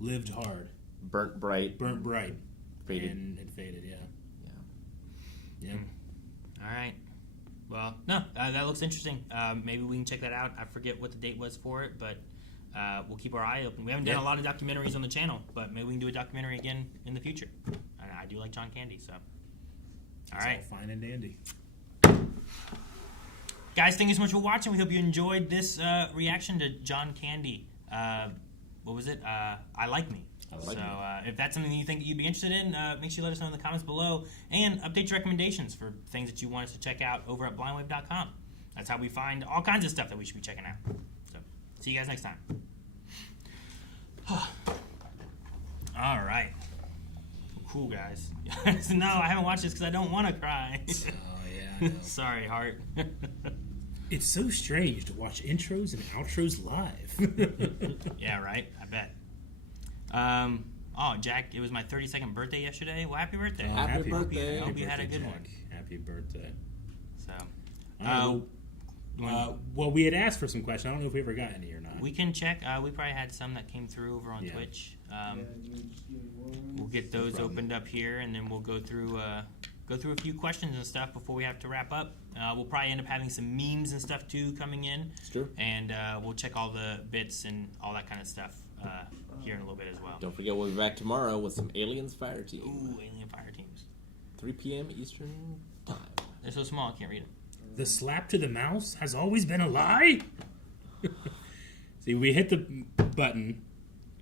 lived hard. Burnt bright. Faded. And faded, yeah. Yeah. All right. Well, no, that looks interesting. Maybe we can check that out. I forget what the date was for it, but we'll keep our eye open. We haven't done a lot of documentaries on the channel, but maybe we can do a documentary again in the future. I do like John Candy, so. All right. All fine and dandy. Guys, thank you so much for watching. We hope you enjoyed this reaction to John Candy. What was it? I Like Me. If that's something you think that you'd be interested in, make sure you let us know in the comments below, and update your recommendations for things that you want us to check out over at blindwave.com. That's how we find all kinds of stuff that we should be checking out. So, see you guys next time. All right. Cool, guys. No, I haven't watched this because I don't want to cry. Oh, yeah, I know. Sorry, Heart. It's so strange to watch intros and outros live. Yeah, right? I bet. Jack, it was my 32nd birthday yesterday. Well, happy birthday. Happy birthday. I hope you had a good Jack. one. Happy birthday. So, well, we had asked for some questions. I don't know if we ever got any or not. we can check. We probably had some that came through over on Twitch. We'll get those opened up here, and then we'll go through a few questions and stuff before we have to wrap up. We'll probably end up having some memes and stuff too coming in. It's true. And we'll check all the bits and all that kind of stuff here in a little bit as well. Don't forget, we'll be back tomorrow with some Aliens Fireteams. Ooh, Alien Fireteams. 3 p.m. Eastern time. They're so small, I can't read it. The slap to the mouse has always been a lie? See, we hit the button,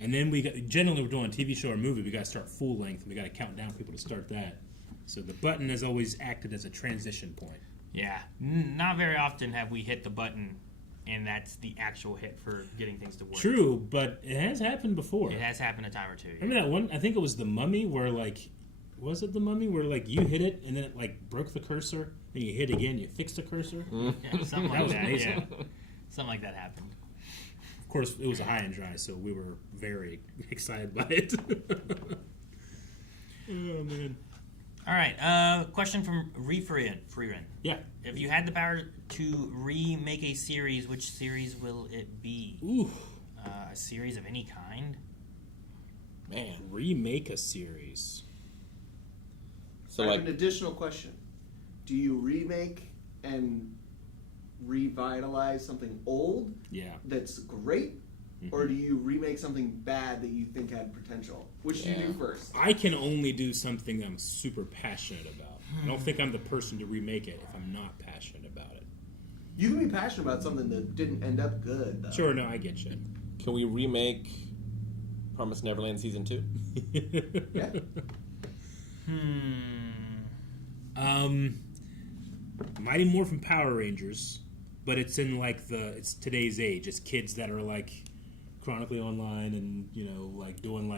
and then generally we're doing a TV show or movie, we got to start full length, and we got to count down people to start that. So the button has always acted as a transition point. Yeah, not very often have we hit the button, and that's the actual hit for getting things to work. True, but it has happened before. It has happened a time or two. Yeah. Remember that one? I think it was The Mummy, where was it The Mummy, where you hit it and then it broke the cursor, and you hit again, you fixed the cursor? Yeah, something like that. Amazing. Yeah. Something like that happened. Of course, it was a high and dry, so we were very excited by it. Oh man. All right, question from Freerin. Yeah. If you had the power to remake a series, which series will it be? Ooh. A series of any kind? Man, remake a series. So I have an additional question. Do you remake and revitalize something old that's great? Mm-hmm. Or do you remake something bad that you think had potential? Which do you do first? I can only do something that I'm super passionate about. I don't think I'm the person to remake it if I'm not passionate about it. You can be passionate about something that didn't end up good, though. Sure, no, I get you. Can we remake Promised Neverland Season 2? Yeah. Mighty Morphin Power Rangers, but it's in it's today's age. It's kids that are chronically online and doing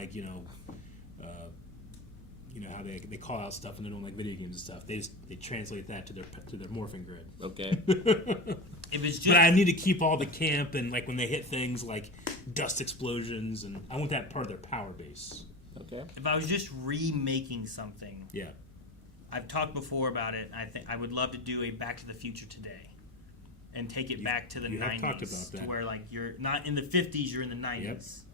how they call out stuff and they're doing video games and stuff. They translate that to their morphing grid. Okay. But I need to keep all the camp and when they hit things like dust explosions, and I want that part of their power base. Okay. If I was just remaking something, yeah, I've talked before about it. I think I would love to do a Back to the Future today, and take it back to the 90s, talked about that. To where you're not in the 50s, you're in the 90s.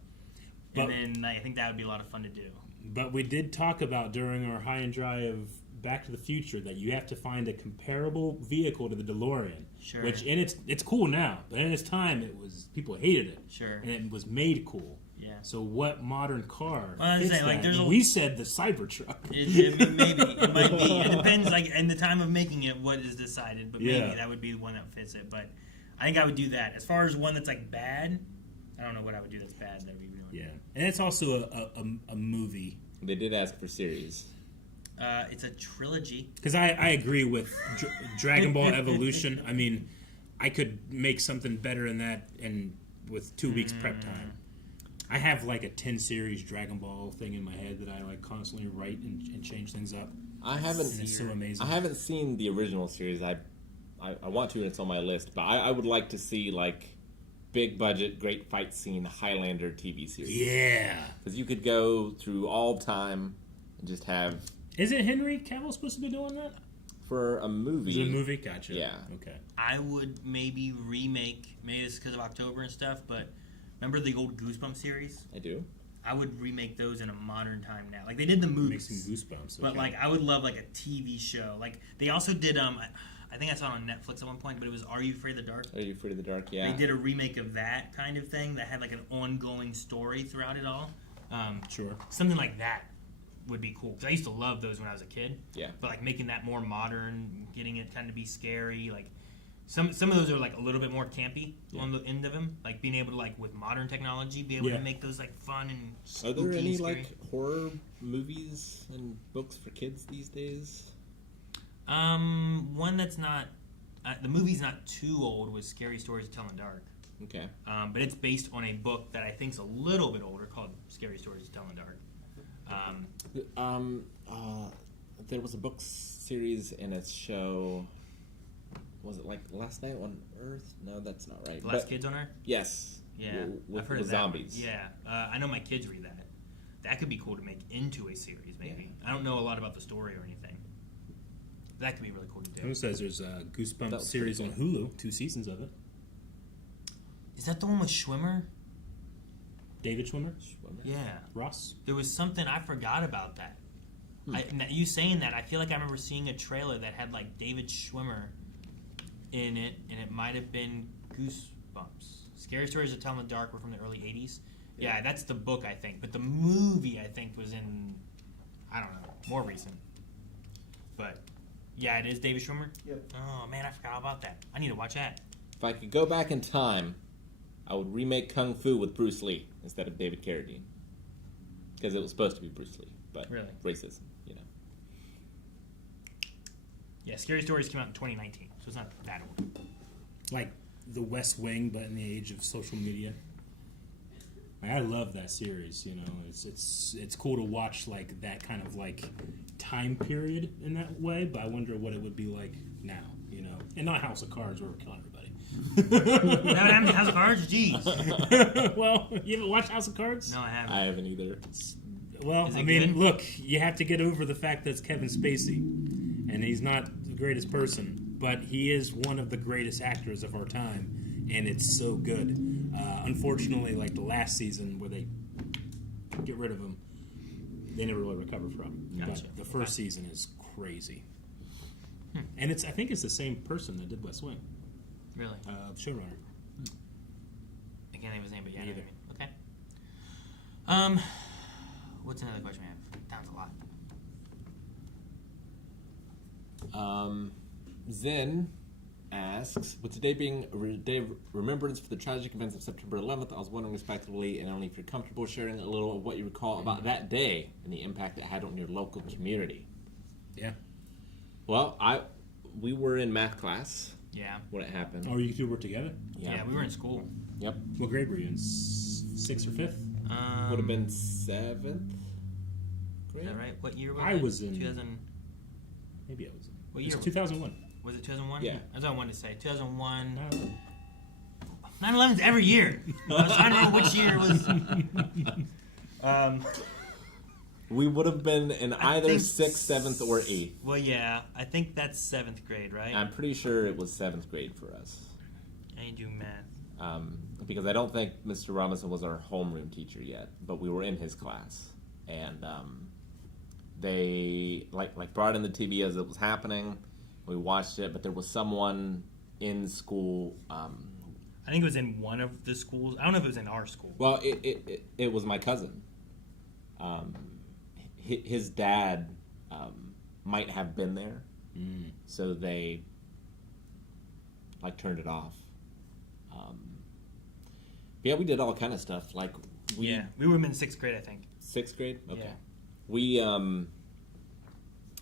Yep. And then I think that would be a lot of fun to do. But we did talk about during our high and dry of Back to the Future that you have to find a comparable vehicle to the DeLorean. Sure. Which it's cool now, but in its time people hated it. Sure. And it was made cool. Yeah. So what modern car? Well, I was saying, we said the Cybertruck. Maybe it might be. It depends. In the time of making it, what is decided. But maybe that would be the one that fits it. But I think I would do that. As far as one that's bad, I don't know what I would do that's bad. That would be really bad. And it's also a movie. They did ask for series. It's a trilogy. Because I agree with Dragon Ball Evolution. I mean, I could make something better than that with 2 weeks prep time. I have like a 10 series Dragon Ball thing in my head that I like constantly write and change things up. I haven't. And it's so amazing. I haven't seen the original series. I want to, and it's on my list. But I would like to see like big budget, great fight scene Highlander TV series. Yeah, because you could go through all time and just have. Isn't Henry Cavill supposed to be doing that for a movie? Is it a movie? Gotcha. Yeah. Okay. I would maybe remake. Maybe it's because of October and stuff, but remember the old Goosebumps series? I do. I would remake those in a modern time now. Like they did the movies, Make some Goosebumps. Okay. but like I would love like a TV show. Like they also did. I think I saw it on Netflix at one point, but it was Are You Afraid of the Dark? Are You Afraid of the Dark? Yeah. They did a remake of that kind of thing that had like an ongoing story throughout it all. Sure. Something like that would be cool because I used to love those when I was a kid. Yeah. But like making that more modern, getting it kind of be scary, like. Some of those are like a little bit more campy on the end of them, like being able to like with modern technology be able to make those like fun and spooky. Are there any and scary. like horror movies and books for kids these days? One that's not the movie's not too old was Scary Stories to Tell in the Dark. Okay. But it's based on a book that I think's a little bit older called Scary Stories to Tell in the Dark. There was a book series and a show. Was it like Last Night on Earth? No, that's not right. Last Kids on Earth? Yes. Yeah, With I've heard the of that zombies. one. Yeah, I know my kids read that. That could be cool to make into a series, maybe. I don't know a lot about the story or anything. That could be really cool to do. Who says there's a Goosebumps series on Hulu? 2 seasons of it. Is that the one with Schwimmer? David Schwimmer? Yeah. Ross? There was something, I forgot about that. You saying that, I feel like I remember seeing a trailer that had like David Schwimmer in it, and it might have been Goosebumps. Scary Stories to Tell in the Dark were from the early 80s. Yeah, that's the book, I think. But the movie, I think, was in, I don't know, more recent. But, yeah, it is David Schwimmer? Yep. Oh, man, I forgot about that. I need to watch that. If I could go back in time, I would remake Kung Fu with Bruce Lee instead of David Carradine. Because it was supposed to be Bruce Lee, but really? Racism, you know. Yeah, Scary Stories came out in 2019, so it's not that old. Like The West Wing, but in the age of social media. Like, I love that series. You know, it's cool to watch like that kind of like time period in that way. But I wonder what it would be like now. You know, and not House of Cards where we're killing everybody. That happened to House of Cards? Jeez. Well, you haven't watched House of Cards? No, I haven't. I haven't either. Well, I mean, look, you have to get over the fact that it's Kevin Spacey, and he's not the greatest person, but he is one of the greatest actors of our time, and it's so good. Unfortunately, like the last season where they get rid of him, they never really recovered from. Gotcha. But the first season is crazy, and I think it's the same person that did West Wing. Really? Showrunner. I can't think of his name, but yeah. Either. Okay. What's another question we have? That was a lot. Zen asks, with today being a day of remembrance for the tragic events of September 11th, I was wondering respectively, and only if you're comfortable sharing a little of what you recall about that day and the impact it had on your local community. Yeah. Oh, Well, we were in math class. Yeah. When it happened. Oh, you two were together? Yeah, we were in school. Yep. What grade were you in? 6th or 5th? Would have been 7th grade. Is that right? What year was I it? was in. 2000. Maybe I was in. What It year? was 2001. Was it 2001? Yeah. That's what I wanted to say. 2001. 9/11's every year. I was trying to remember which year it was. We would have been in either think 6th, 7th, or 8th. Well, yeah. I think that's 7th grade, right? I'm pretty sure it was 7th grade for us. I do math. Because I don't think Mr. Robinson was our homeroom teacher yet, but we were in his class. And they like brought in the TV as it was happening. We watched it, but there was someone in school. I think it was in one of the schools. I don't know if it was in our school. Well, it was my cousin. His dad might have been there, so they turned it off. Yeah, we did all kind of stuff. We would have been in 6th grade, I think. 6th grade? Okay. Yeah. We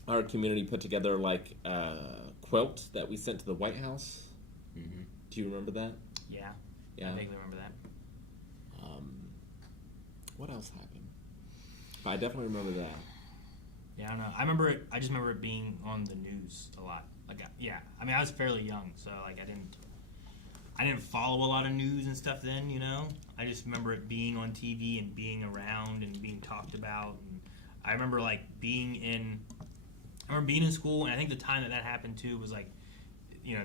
our community put together a quilt that we sent to the White House. Mm-hmm. Do you remember that? Yeah. Yeah. I vaguely remember that. What else happened? I definitely remember that. Yeah, I don't know. I remember it. I just remember it being on the news a lot. Like, yeah. I mean, I was fairly young, so like I didn't follow a lot of news and stuff then. You know, I just remember it being on TV and being around and being talked about. And I remember like being in school, and I think the time that happened too was like, you know,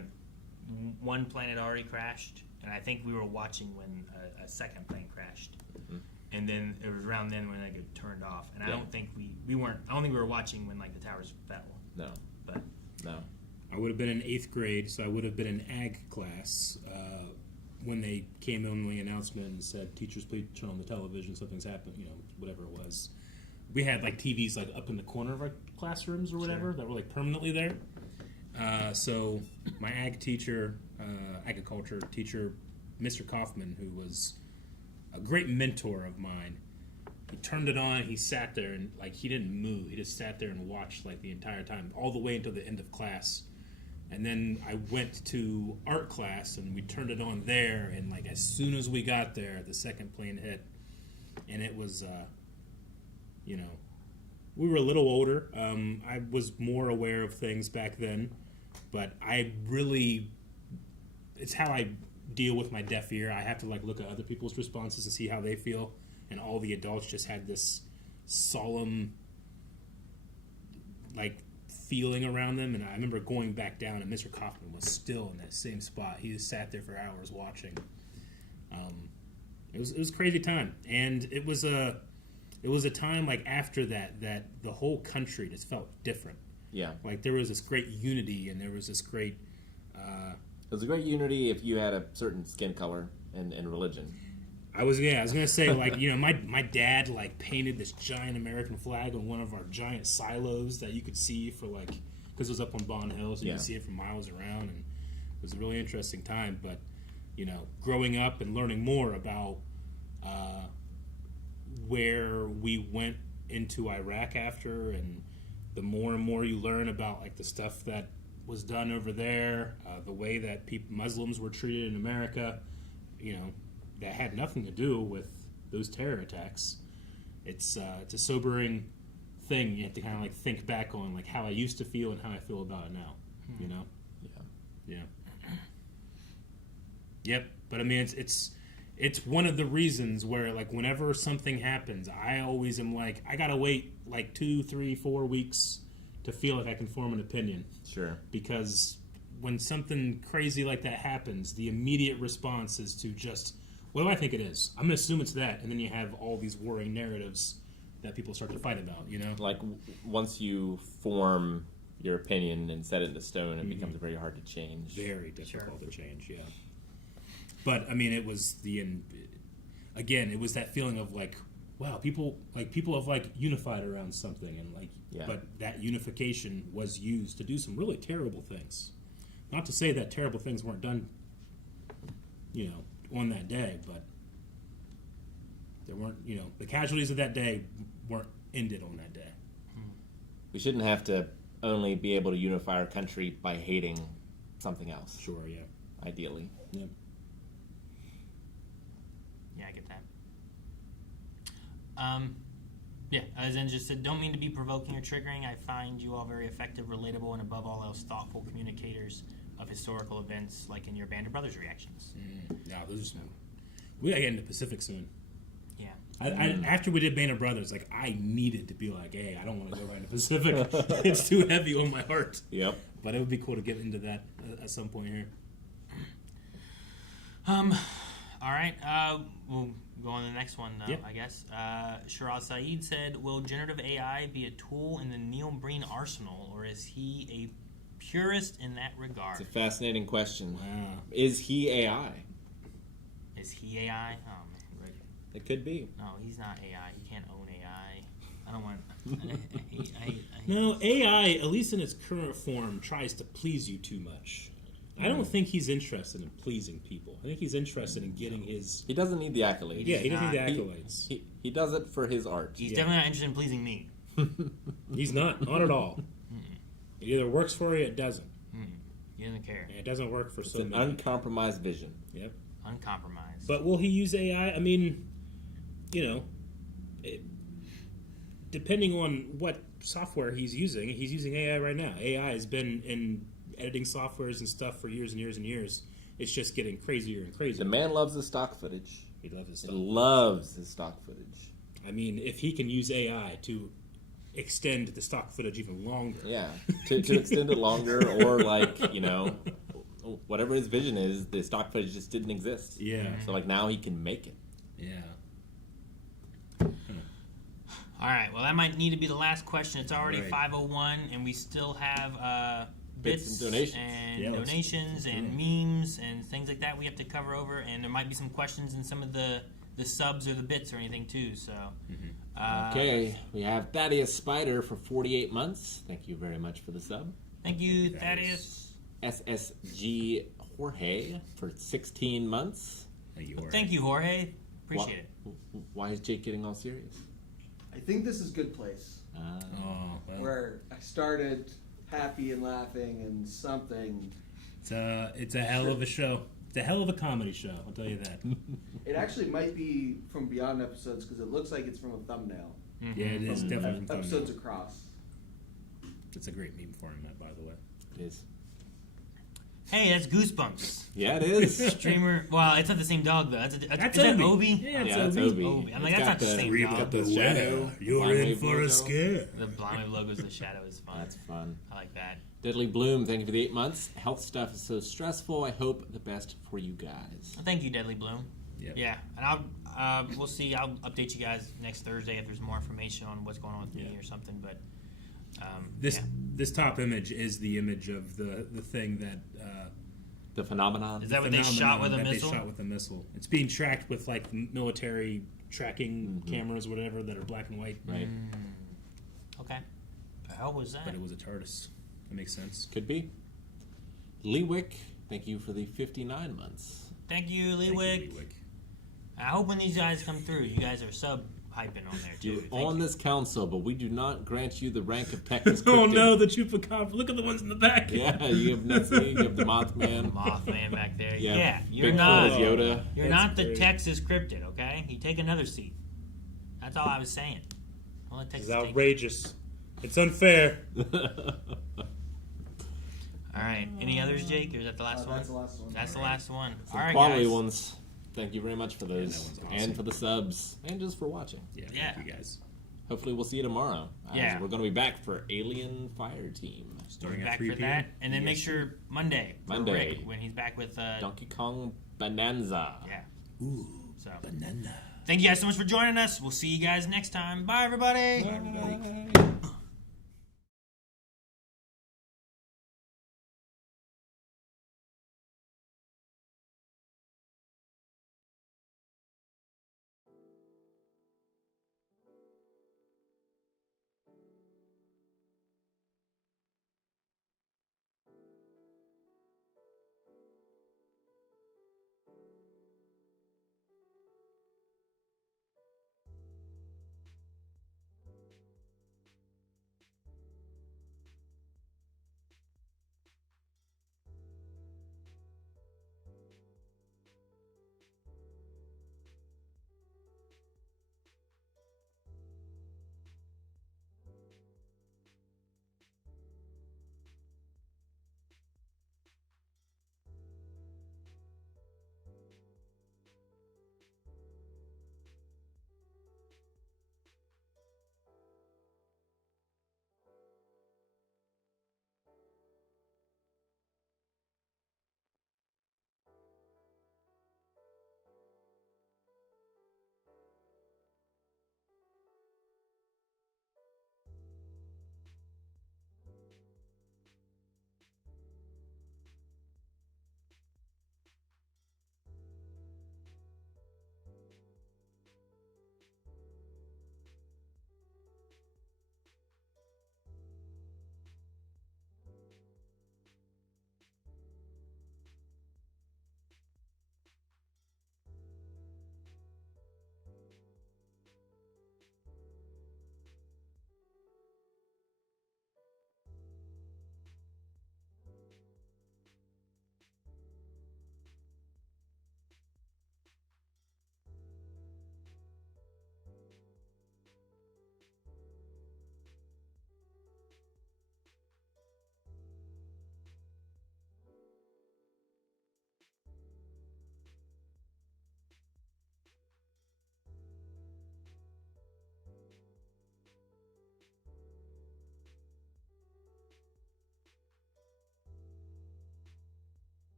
one plane had already crashed, and I think we were watching when a second plane crashed. Mm-hmm. And then it was around then when it got turned off. And I don't think we weren't. I don't think we were watching when like the towers fell. No. But no. I would have been in 8th grade, so I would have been in ag class when they came in the announcement and said, "Teachers, please turn on the television. Something's happened." You know, whatever it was. We had like TVs like up in the corner of our classrooms or whatever that were like permanently there. So my ag teacher, agriculture teacher, Mr. Kaufman, who was a great mentor of mine, he turned it on, he sat there, and like he didn't move. He just sat there and watched like the entire time, all the way until the end of class. And then I went to art class, and we turned it on there, and like as soon as we got there, the second plane hit. And it was, you know, we were a little older. I was more aware of things back then, but it's how I deal with my deaf ear. I have to like look at other people's responses and see how they feel, and all the adults just had this solemn like feeling around them. And I remember going back down, and Mr. Kaufman was still in that same spot. He just sat there for hours watching. It was a crazy time, and it was a time like after that the whole country just felt different. Yeah, like there was this great unity, and there was this great. It was a great unity if you had a certain skin color and religion. I was gonna say, like, you know, my dad like painted this giant American flag on one of our giant silos that you could see for like, because it was up on Bond Hill, so you could see it from miles around, and it was a really interesting time. But you know, growing up and learning more about where we went into Iraq after, and the more and more you learn about like the stuff that was done over there, the way that Muslims were treated in America, you know, that had nothing to do with those terror attacks. It's a sobering thing. You have to kind of like think back on like how I used to feel and how I feel about it now. You know? Yeah. Yep. But I mean, it's one of the reasons where like whenever something happens, I always am like, I gotta wait like 2, 3, 4 weeks to feel like I can form an opinion. Sure. Because when something crazy like that happens, the immediate response is to just, what do I think it is? I'm going to assume it's that. And then you have all these warring narratives that people start to fight about, you know? Like, once you form your opinion and set it into stone, it becomes very hard to change. Very difficult to change, yeah. But, I mean, it was again, it was that feeling of like, wow, people have like unified around something, and like, but that unification was used to do some really terrible things. Not to say that terrible things weren't done, you know, on that day, but there weren't, you know, the casualties of that day weren't ended on that day. We shouldn't have to only be able to unify our country by hating something else. Sure, yeah. Ideally. Yeah. Yeah, I get that. Yeah, as in just said, don't mean to be provoking or triggering. I find you all very effective, relatable, and above all else, thoughtful communicators of historical events, like in your Band of Brothers reactions. Yeah, those are some. We gotta get into Pacific soon. Yeah. I after we did Band of Brothers, like I needed to be like, hey, I don't want to go right into Pacific. It's too heavy on my heart. Yep. But it would be cool to get into that at some point here. All right. We'll go on to the next one, I guess. Shiraz Saeed said, will generative AI be a tool in the Neil Breen arsenal, or is he a purist in that regard? It's a fascinating question. Wow. Is he AI? Is he AI? Oh, man. Right. It could be. No, he's not AI. He can't own AI. I don't want... No, AI, at least in its current form, tries to please you too much. I don't think he's interested in pleasing people. I think he's interested in getting his... He doesn't need the accolades. Yeah, he doesn't need the accolades. He does it for his art. He's definitely not interested in pleasing me. He's not at all. It either works for you or it doesn't. He doesn't care. And it doesn't work for it's so an many. Uncompromised vision. Yep. Uncompromised. But will he use AI? I mean, you know, depending on what software he's using AI right now. AI has been in editing softwares and stuff for years and years and years. It's just getting crazier and crazier. The man loves the stock footage. He loves his stock footage. I mean, if he can use AI to extend the stock footage even longer. Yeah, to extend it longer, or like, you know, whatever his vision is, the stock footage just didn't exist. Yeah. So like now he can make it. Yeah. All right, well, that might need to be the last question. It's already 5:01, and we still have bits and donations, and memes and things like that we have to cover over, and there might be some questions in some of the subs or the bits or anything too. So, okay, we have Thaddeus Spider for 48 months. Thank you very much for the sub. Thank you, Thaddeus. SSG Jorge for 16 months. Thank you, Jorge. Appreciate it. Why is Jake getting all serious? I think this is Good Place. Where I started happy and laughing and something. It's a hell of a show. It's a hell of a comedy show, I'll tell you that. It actually might be from Beyond episodes because it looks like it's from a thumbnail. Mm-hmm. Yeah, it is definitely from episodes across. It's a great meme format, by the way. It is. Hey, that's Goosebumps. Yeah, it is. Streamer. Well, it's not the same dog though. That's Obi. Obi? Yeah, that's Obi. I'm like, that's not the same dog. The shadow. You're in for a scare. The Blind logo's the shadow is fun. That's fun. I like that. Deadly Bloom, thank you for the 8 months. Health stuff is so stressful. I hope the best for you guys. Well, thank you, Deadly Bloom. Yep. Yeah, and we'll see. I'll update you guys next Thursday if there's more information on what's going on with me or something. But this top image is the image of the thing that. The phenomenon. Is that what they shot with a missile? They shot with a missile. It's being tracked with like military tracking cameras, whatever, that are black and white. Right. Okay. The hell was that? But it was a TARDIS. That makes sense. Could be. Leewick, thank you for the 59 months. Thank you, Leewick. I hope when these guys come through, you guys are sub-hyping on there, too. You're on this council, but we do not grant you the rank of Texas Oh, no, the Chupacabra. Look at the ones in the back. Yeah, you have Nessie, you have the Mothman. Mothman back there. Yeah, you're Bigfoot not is Yoda. You're not the Texas cryptid, okay? You take another seat. That's all I was saying. This is outrageous. It's unfair. All right. Any others, Jake? Or is that the last one? That's the last one. That's the last one. Some all right, quality guys. ones. Thank you very much for those. Awesome. And for the subs. And just for watching. Yeah. Thank you guys. Hopefully we'll see you tomorrow. Yeah. We're going to be back for Alien Fireteam. Starting at back 3 for p.m. that. And then make sure Monday. Rick, when he's back with Donkey Kong Bonanza. Yeah. Ooh. So. Banana. Thank you guys so much for joining us. We'll see you guys next time. Bye, everybody. Bye, everybody.